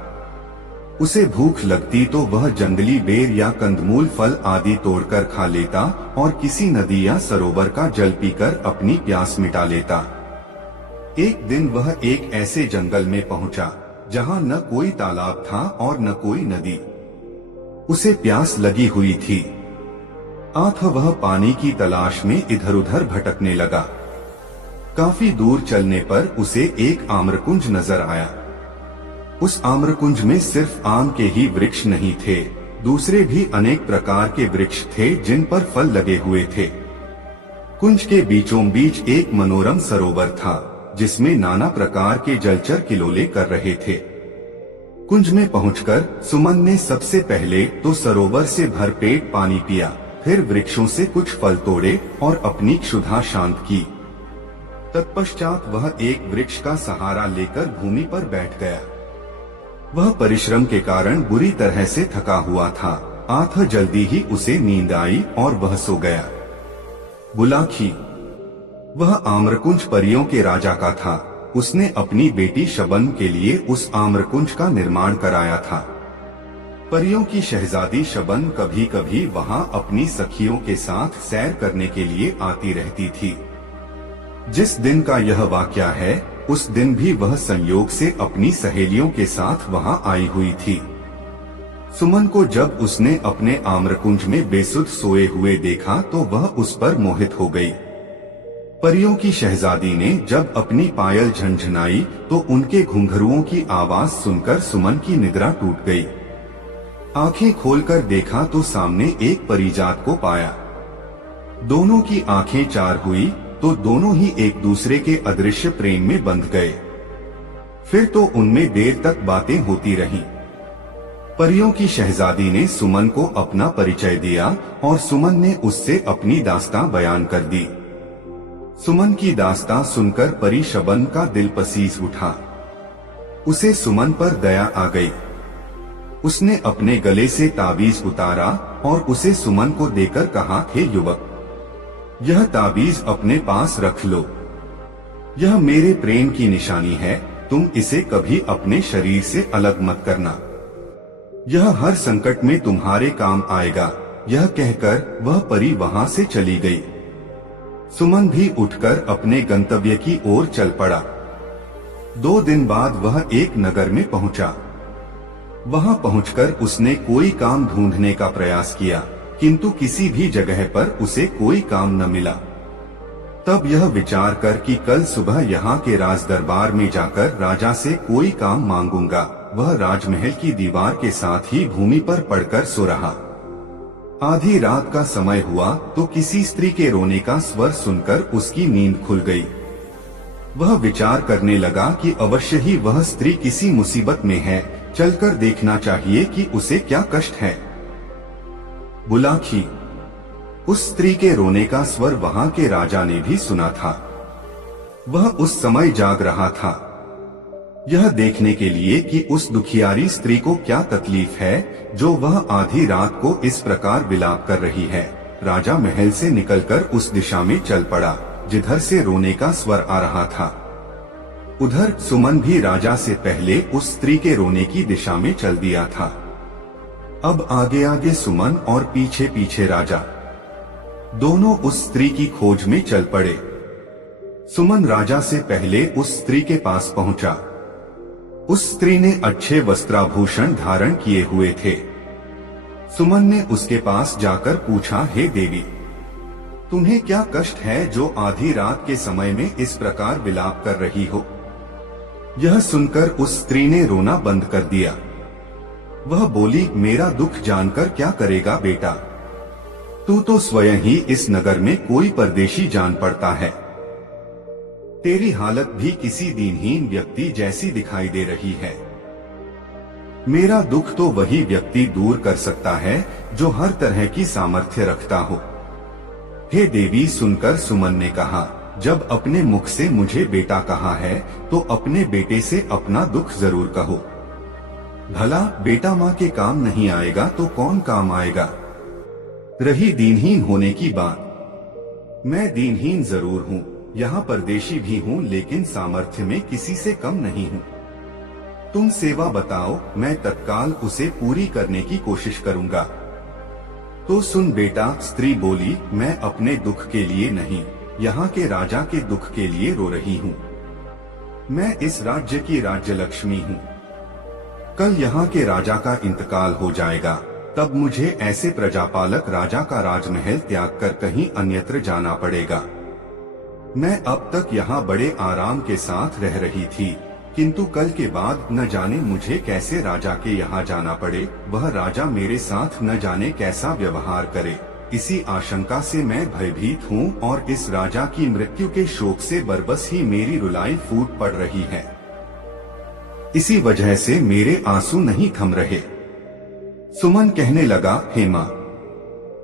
उसे भूख लगती तो वह जंगली बेर या कंदमूल फल आदि तोड़कर खा लेता और किसी नदी या सरोवर का जल पीकर अपनी प्यास मिटा लेता। एक दिन वह एक ऐसे जंगल में पहुंचा जहां न कोई तालाब था और न कोई नदी। उसे प्यास लगी हुई थी। वह पानी की तलाश में इधर उधर भटकने लगा। काफी दूर चलने पर उसे एक आम्रकुंज नजर आया। उस आम्रकुंज में सिर्फ आम के ही वृक्ष नहीं थे, दूसरे भी अनेक प्रकार के वृक्ष थे जिन पर फल लगे हुए थे। कुंज के बीचों बीच एक मनोरम सरोवर था, जिसमें नाना प्रकार के जलचर किलोले कर रहे थे। कुंज में पहुंचकर सुमन ने सबसे पहले तो सरोवर से भरपेट पानी पिया, फिर वृक्षों से कुछ फल तोड़े और अपनी क्षुधा शांत की। तत्पश्चात वह एक वृक्ष का सहारा लेकर भूमि पर बैठ गया। वह परिश्रम के कारण बुरी तरह से थका हुआ था, अतः जल्दी ही उसे नींद आई और वह सो गया। बुलाखी, वह आम्रकुंज परियों के राजा का था। उसने अपनी बेटी शबन के लिए उस आम्रकुंज का निर्माण कराया था। परियों की शहजादी शबन कभी कभी वहां अपनी सखियों के साथ सैर करने के लिए आती रहती थी। जिस दिन का यह वाकया है, उस दिन भी वह संयोग से अपनी सहेलियों के साथ वहां आई हुई थी। सुमन को जब उसने अपने आम्रकुंज में बेसुध सोए हुए देखा तो वह उस पर मोहित हो गई। परियों की शहजादी ने जब अपनी पायल झनझनाई तो उनके घुंघरुओं की आवाज सुनकर सुमन की निद्रा टूट गई। आंखें खोलकर देखा तो सामने एक परिजात को पाया। दोनों की आंखें चार हुई तो दोनों ही एक दूसरे के अदृश्य प्रेम में बंध गए। फिर तो उनमें देर तक बातें होती रहीं। परियों की शहजादी ने सुमन को अपना परिचय दिया और सुमन ने उससे अपनी दास्तां बयान कर दी। सुमन की दास्तां सुनकर परी शबन का दिल पसीज उठा। उसे सुमन पर दया आ गई। उसने अपने गले से ताबीज उतारा और उसे सुमन को देकर कहा, हे युवक, यह ताबीज अपने पास रख लो। यह मेरे प्रेम की निशानी है, तुम इसे कभी अपने शरीर से अलग मत करना। यह हर संकट में तुम्हारे काम आएगा। यह कहकर वह परी वहां से चली गई। सुमन भी उठकर अपने गंतव्य की ओर चल पड़ा। 2 दिन बाद वह एक नगर में पहुंचा। वहां पहुंचकर उसने कोई काम ढूंढने का प्रयास किया, किंतु किसी भी जगह पर उसे कोई काम न मिला। तब यह विचार कर कि कल सुबह यहाँ के राज दरबार में जाकर राजा से कोई काम मांगूंगा, वह राजमहल की दीवार के साथ ही भूमि पर पड़कर सो रहा। आधी रात का समय हुआ तो किसी स्त्री के रोने का स्वर सुनकर उसकी नींद खुल गई। वह विचार करने लगा कि अवश्य ही वह स्त्री किसी मुसीबत में है, चलकर देखना चाहिए कि उसे क्या कष्ट है। बुलाखी, उस स्त्री के रोने का स्वर वहां के राजा ने भी सुना था। वह उस समय जाग रहा था, यह देखने के लिए कि उस दुखियारी स्त्री को क्या तकलीफ है जो वह आधी रात को इस प्रकार विलाप कर रही है। राजा महल से निकलकर उस दिशा में चल पड़ा जिधर से रोने का स्वर आ रहा था। उधर सुमन भी राजा से पहले उस स्त्री के रोने की दिशा में चल दिया था। अब आगे आगे सुमन और पीछे पीछे राजा, दोनों उस स्त्री की खोज में चल पड़े। सुमन राजा से पहले उस स्त्री के पास पहुंचा। उस स्त्री ने अच्छे वस्त्राभूषण धारण किए हुए थे। सुमन ने उसके पास जाकर पूछा, हे देवी, तुम्हें क्या कष्ट है जो आधी रात के समय में इस प्रकार विलाप कर रही हो? यह सुनकर उस स्त्री ने रोना बंद कर दिया। वह बोली, मेरा दुख जानकर क्या करेगा बेटा? तू तो स्वयं ही इस नगर में कोई परदेशी जान पड़ता है। तेरी हालत भी किसी दीनहीन व्यक्ति जैसी दिखाई दे रही है। मेरा दुख तो वही व्यक्ति दूर कर सकता है जो हर तरह की सामर्थ्य रखता हो। हे देवी, सुनकर सुमन ने कहा, जब अपने मुख से मुझे बेटा कहा है तो अपने बेटे से अपना दुख जरूर कहो। भला बेटा माँ के काम नहीं आएगा तो कौन काम आएगा? रही दीनहीन होने की बात, मैं दीनहीन जरूर हूँ, यहाँ परदेशी भी हूँ, लेकिन सामर्थ्य में किसी से कम नहीं हूँ। तुम सेवा बताओ, मैं तत्काल उसे पूरी करने की कोशिश करूँगा। तो सुन बेटा, स्त्री बोली, मैं अपने दुख के लिए नहीं, यहाँ के राजा के दुख के लिए रो रही हूँ। मैं इस राज्य की राज्य लक्ष्मी हूँ। कल यहाँ के राजा का इंतकाल हो जाएगा, तब मुझे ऐसे प्रजापालक राजा का राजमहल त्याग कर कहीं अन्यत्र जाना पड़ेगा। मैं अब तक यहाँ बड़े आराम के साथ रह रही थी, किंतु कल के बाद न जाने मुझे कैसे राजा के यहाँ जाना पड़े। वह राजा मेरे साथ न जाने कैसा व्यवहार करे। इसी आशंका से मैं भयभीत हूँ और इस राजा की मृत्यु के शोक से बरबस ही मेरी रुलाई फूट पड़ रही है। इसी वजह से मेरे आंसू नहीं थम रहे। सुमन कहने लगा, हेमा,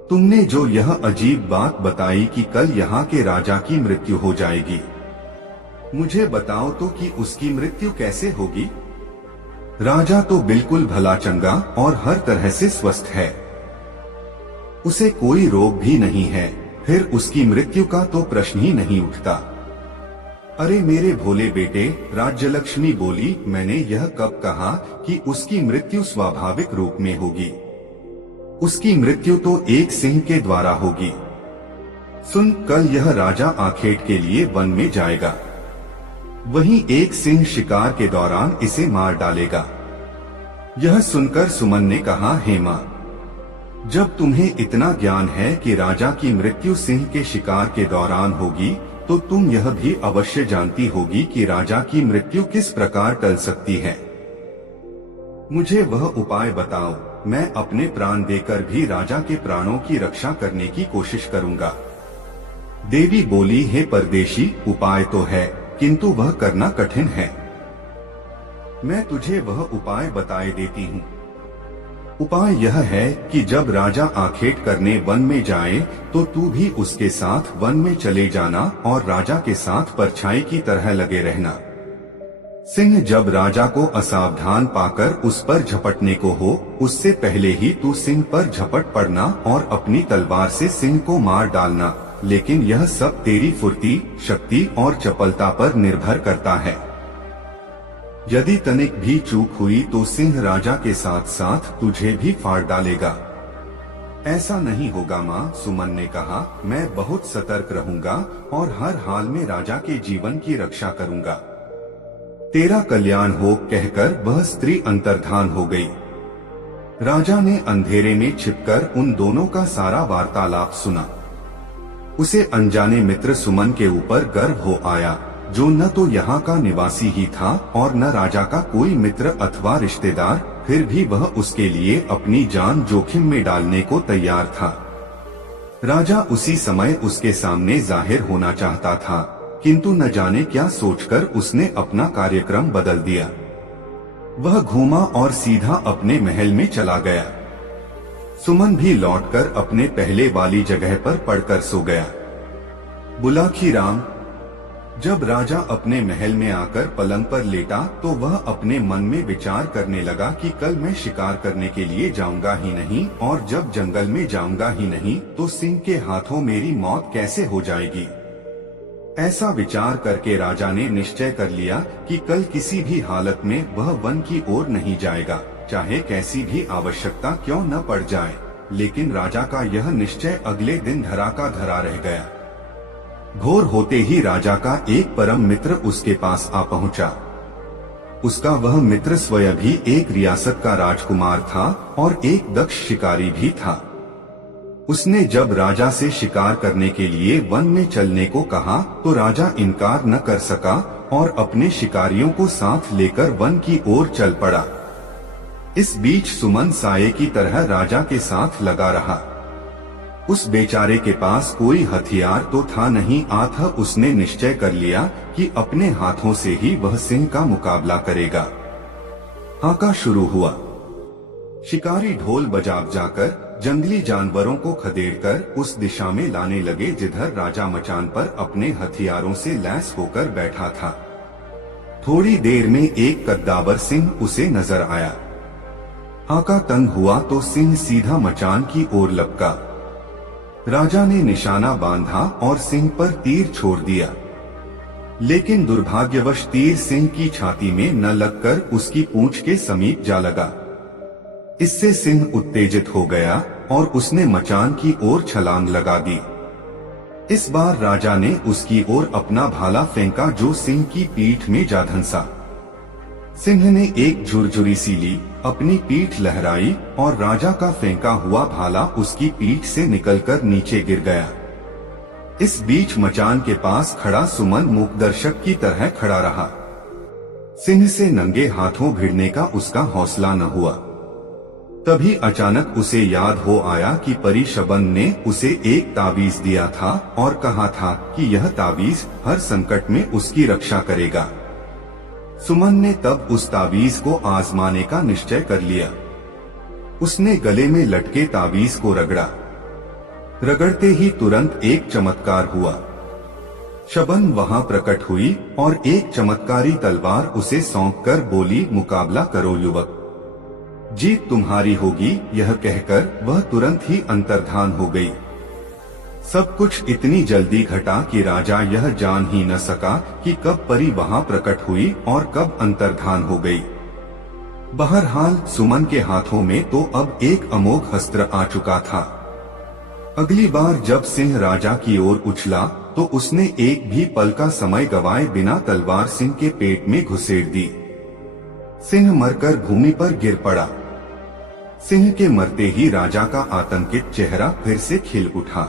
तुमने जो यह अजीब बात बताई कि कल यहाँ के राजा की मृत्यु हो जाएगी, मुझे बताओ तो कि उसकी मृत्यु कैसे होगी? राजा तो बिल्कुल भला चंगा और हर तरह से स्वस्थ है, उसे कोई रोग भी नहीं है, फिर उसकी मृत्यु का तो प्रश्न ही नहीं उठता। अरे मेरे भोले बेटे, राज्यलक्ष्मी बोली, मैंने यह कब कहा कि उसकी मृत्यु स्वाभाविक रूप में होगी? उसकी मृत्यु तो एक सिंह के द्वारा होगी। सुन, कल यह राजा आखेट के लिए वन में जाएगा, वहीं एक सिंह शिकार के दौरान इसे मार डालेगा। यह सुनकर सुमन ने कहा, हेमा, जब तुम्हें इतना ज्ञान है कि राजा की मृत्यु सिंह के शिकार के दौरान होगी, तो तुम यह भी अवश्य जानती होगी कि राजा की मृत्यु किस प्रकार टल सकती है। मुझे वह उपाय बताओ, मैं अपने प्राण देकर भी राजा के प्राणों की रक्षा करने की कोशिश करूंगा। देवी बोली, हे परदेशी, उपाय तो है, किंतु वह करना कठिन है। मैं तुझे वह उपाय बताए देती हूँ। उपाय यह है कि जब राजा आखेट करने वन में जाए तो तू भी उसके साथ वन में चले जाना और राजा के साथ परछाई की तरह लगे रहना। सिंह जब राजा को असावधान पाकर उस पर झपटने को हो, उससे पहले ही तू सिंह पर झपट पड़ना और अपनी तलवार से सिंह को मार डालना, लेकिन यह सब तेरी फुर्ती, शक्ति और चपलता पर निर्भर करता है। यदि तनिक भी चूक हुई तो सिंह राजा के साथ साथ तुझे भी फाड़ डालेगा। ऐसा नहीं होगा माँ, सुमन ने कहा, मैं बहुत सतर्क रहूंगा और हर हाल में राजा के जीवन की रक्षा करूंगा। तेरा कल्याण हो, कहकर वह स्त्री अंतर्धान हो गई। राजा ने अंधेरे में छिपकर उन दोनों का सारा वार्तालाप सुना। उसे अनजाने मित्र सुमन के ऊपर गर्व हो आया, जो न तो यहाँ का निवासी ही था और न राजा का कोई मित्र अथवा रिश्तेदार, फिर भी वह उसके लिए अपनी जान जोखिम में डालने को तैयार था। राजा उसी समय उसके सामने जाहिर होना चाहता था, किंतु न जाने क्या सोचकर उसने अपना कार्यक्रम बदल दिया। वह घूमा और सीधा अपने महल में चला गया। सुमन भी लौटकर अपने पहले वाली जगह पर पड़कर सो गया। बुलाखीराम, जब राजा अपने महल में आकर पलंग पर लेटा तो वह अपने मन में विचार करने लगा कि कल मैं शिकार करने के लिए जाऊंगा ही नहीं, और जब जंगल में जाऊंगा ही नहीं तो सिंह के हाथों मेरी मौत कैसे हो जाएगी। ऐसा विचार करके राजा ने निश्चय कर लिया कि कल किसी भी हालत में वह वन की ओर नहीं जाएगा, चाहे कैसी भी आवश्यकता क्यों न पड़ जाए। लेकिन राजा का यह निश्चय अगले दिन धरा का धरा रह गया। भोर होते ही राजा का एक परम मित्र उसके पास आ पहुंचा। उसका वह मित्र स्वयं भी एक रियासत का राजकुमार था और एक दक्ष शिकारी भी था। उसने जब राजा से शिकार करने के लिए वन में चलने को कहा तो राजा इनकार न कर सका और अपने शिकारियों को साथ लेकर वन की ओर चल पड़ा। इस बीच सुमन साये की तरह राजा के साथ लगा रहा। उस बेचारे के पास कोई हथियार तो था नहीं, अतः उसने निश्चय कर लिया कि अपने हाथों से ही वह सिंह का मुकाबला करेगा। हाका शुरू हुआ। शिकारी ढोल बजा जाकर जंगली जानवरों को खदेड़कर उस दिशा में लाने लगे जिधर राजा मचान पर अपने हथियारों से लैस होकर बैठा था। थोड़ी देर में एक कद्दावर सिंह उसे नजर आया। हाका तंग हुआ तो सिंह सीधा मचान की ओर लपका। राजा ने निशाना बांधा और सिंह पर तीर छोड़ दिया, लेकिन दुर्भाग्यवश तीर सिंह की छाती में न लगकर उसकी पूंछ के समीप जा लगा। इससे सिंह उत्तेजित हो गया और उसने मचान की ओर छलांग लगा दी। इस बार राजा ने उसकी ओर अपना भाला फेंका जो सिंह की पीठ में जा धंसा। सिंह ने एक झुरझुरी सी ली, अपनी पीठ लहराई और राजा का फेंका हुआ भाला उसकी पीठ से निकलकर नीचे गिर गया। इस बीच मचान के पास खड़ा सुमन मूकदर्शक की तरह खड़ा रहा। सिंह से नंगे हाथों भिड़ने का उसका हौसला न हुआ। तभी अचानक उसे याद हो आया कि परी शबन ने उसे एक ताबीज दिया था और कहा था कि यह ताबीज हर संकट में उसकी रक्षा करेगा। सुमन ने तब उस ताबीज को आजमाने का निश्चय कर लिया। उसने गले में लटके ताबीज को रगड़ा। रगड़ते ही तुरंत एक चमत्कार हुआ। शबन वहां प्रकट हुई और एक चमत्कारी तलवार उसे सौंपकर बोली, मुकाबला करो युवक, जीत तुम्हारी होगी। यह कहकर वह तुरंत ही अंतर्धान हो गई। सब कुछ इतनी जल्दी घटा कि राजा यह जान ही न सका कि कब परी वहां प्रकट हुई और कब अंतर्धान हो गई। बहरहाल सुमन के हाथों में तो अब एक अमोघ अस्त्र आ चुका था। अगली बार जब सिंह राजा की ओर उछला तो उसने एक भी पल का समय गवाए बिना तलवार सिंह के पेट में घुसेड़ दी। सिंह मरकर भूमि पर गिर पड़ा। सिंह के मरते ही राजा का आतंकित चेहरा फिर से खिल उठा।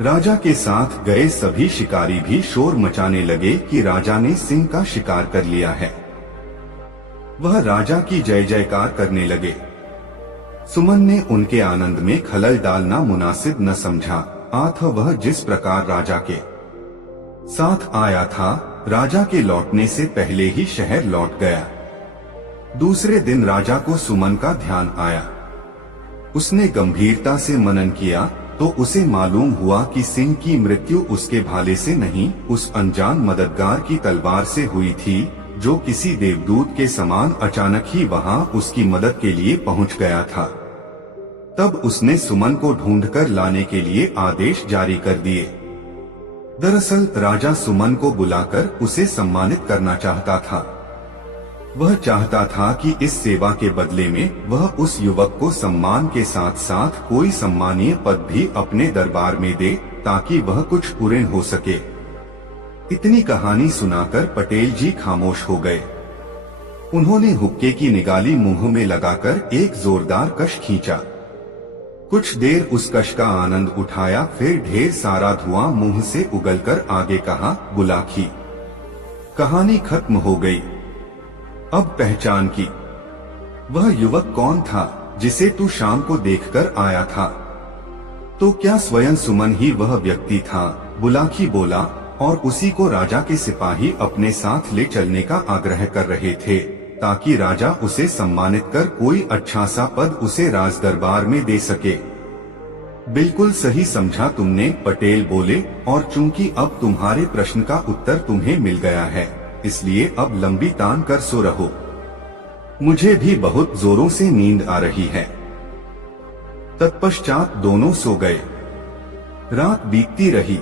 राजा के साथ गए सभी शिकारी भी शोर मचाने लगे कि राजा ने सिंह का शिकार कर लिया है। वह राजा की जय जयकार करने लगे। सुमन ने उनके आनंद में खलल डालना मुनासिब न समझा। अतः वह जिस प्रकार राजा के साथ आया था, राजा के लौटने से पहले ही शहर लौट गया। दूसरे दिन राजा को सुमन का ध्यान आया। उसने गंभीरता से मनन किया तो उसे मालूम हुआ कि सिंह की मृत्यु उसके भाले से नहीं, उस अनजान मददगार की तलवार से हुई थी, जो किसी देवदूत के समान अचानक ही वहां उसकी मदद के लिए पहुंच गया था। तब उसने सुमन को ढूंढकर लाने के लिए आदेश जारी कर दिए। दरअसल राजा सुमन को बुलाकर उसे सम्मानित करना चाहता था। वह चाहता था कि इस सेवा के बदले में वह उस युवक को सम्मान के साथ साथ कोई सम्मानीय पद भी अपने दरबार में दे, ताकि वह कुछ पूर्ण हो सके। इतनी कहानी सुनाकर पटेल जी खामोश हो गए। उन्होंने हुक्के की निगाली मुंह में लगाकर एक जोरदार कश खींचा। कुछ देर उस कश का आनंद उठाया, फिर ढेर सारा धुआं मुंह से उगलकर आगे कहा, बुलाखी, कहानी खत्म हो गई। अब पहचान की। वह युवक कौन था जिसे तू शाम को देखकर आया था? तो क्या स्वयं सुमन ही वह व्यक्ति था? बुलाखी बोला, और उसी को राजा के सिपाही अपने साथ ले चलने का आग्रह कर रहे थे, ताकि राजा उसे सम्मानित कर कोई अच्छा सा पद उसे राज दरबार में दे सके। बिल्कुल सही समझा तुमने, पटेल बोले, और चूंकि अब तुम्हारे प्रश्न का उत्तर तुम्हें मिल गया है, इसलिए अब लंबी तान कर सो रहो। मुझे भी बहुत जोरों से नींद आ रही है। तत्पश्चात दोनों सो गए। रात बीतती रही।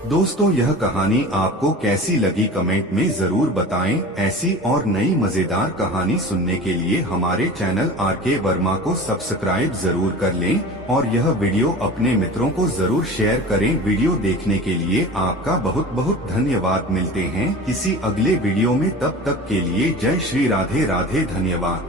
दोस्तों, यह कहानी आपको कैसी लगी कमेंट में जरूर बताएं। ऐसी और नई मजेदार कहानी सुनने के लिए हमारे चैनल आरके वर्मा को सब्सक्राइब जरूर कर लें और यह वीडियो अपने मित्रों को जरूर शेयर करें। वीडियो देखने के लिए आपका बहुत बहुत धन्यवाद। मिलते हैं किसी अगले वीडियो में, तब तक के लिए जय श्री राधे राधे, धन्यवाद।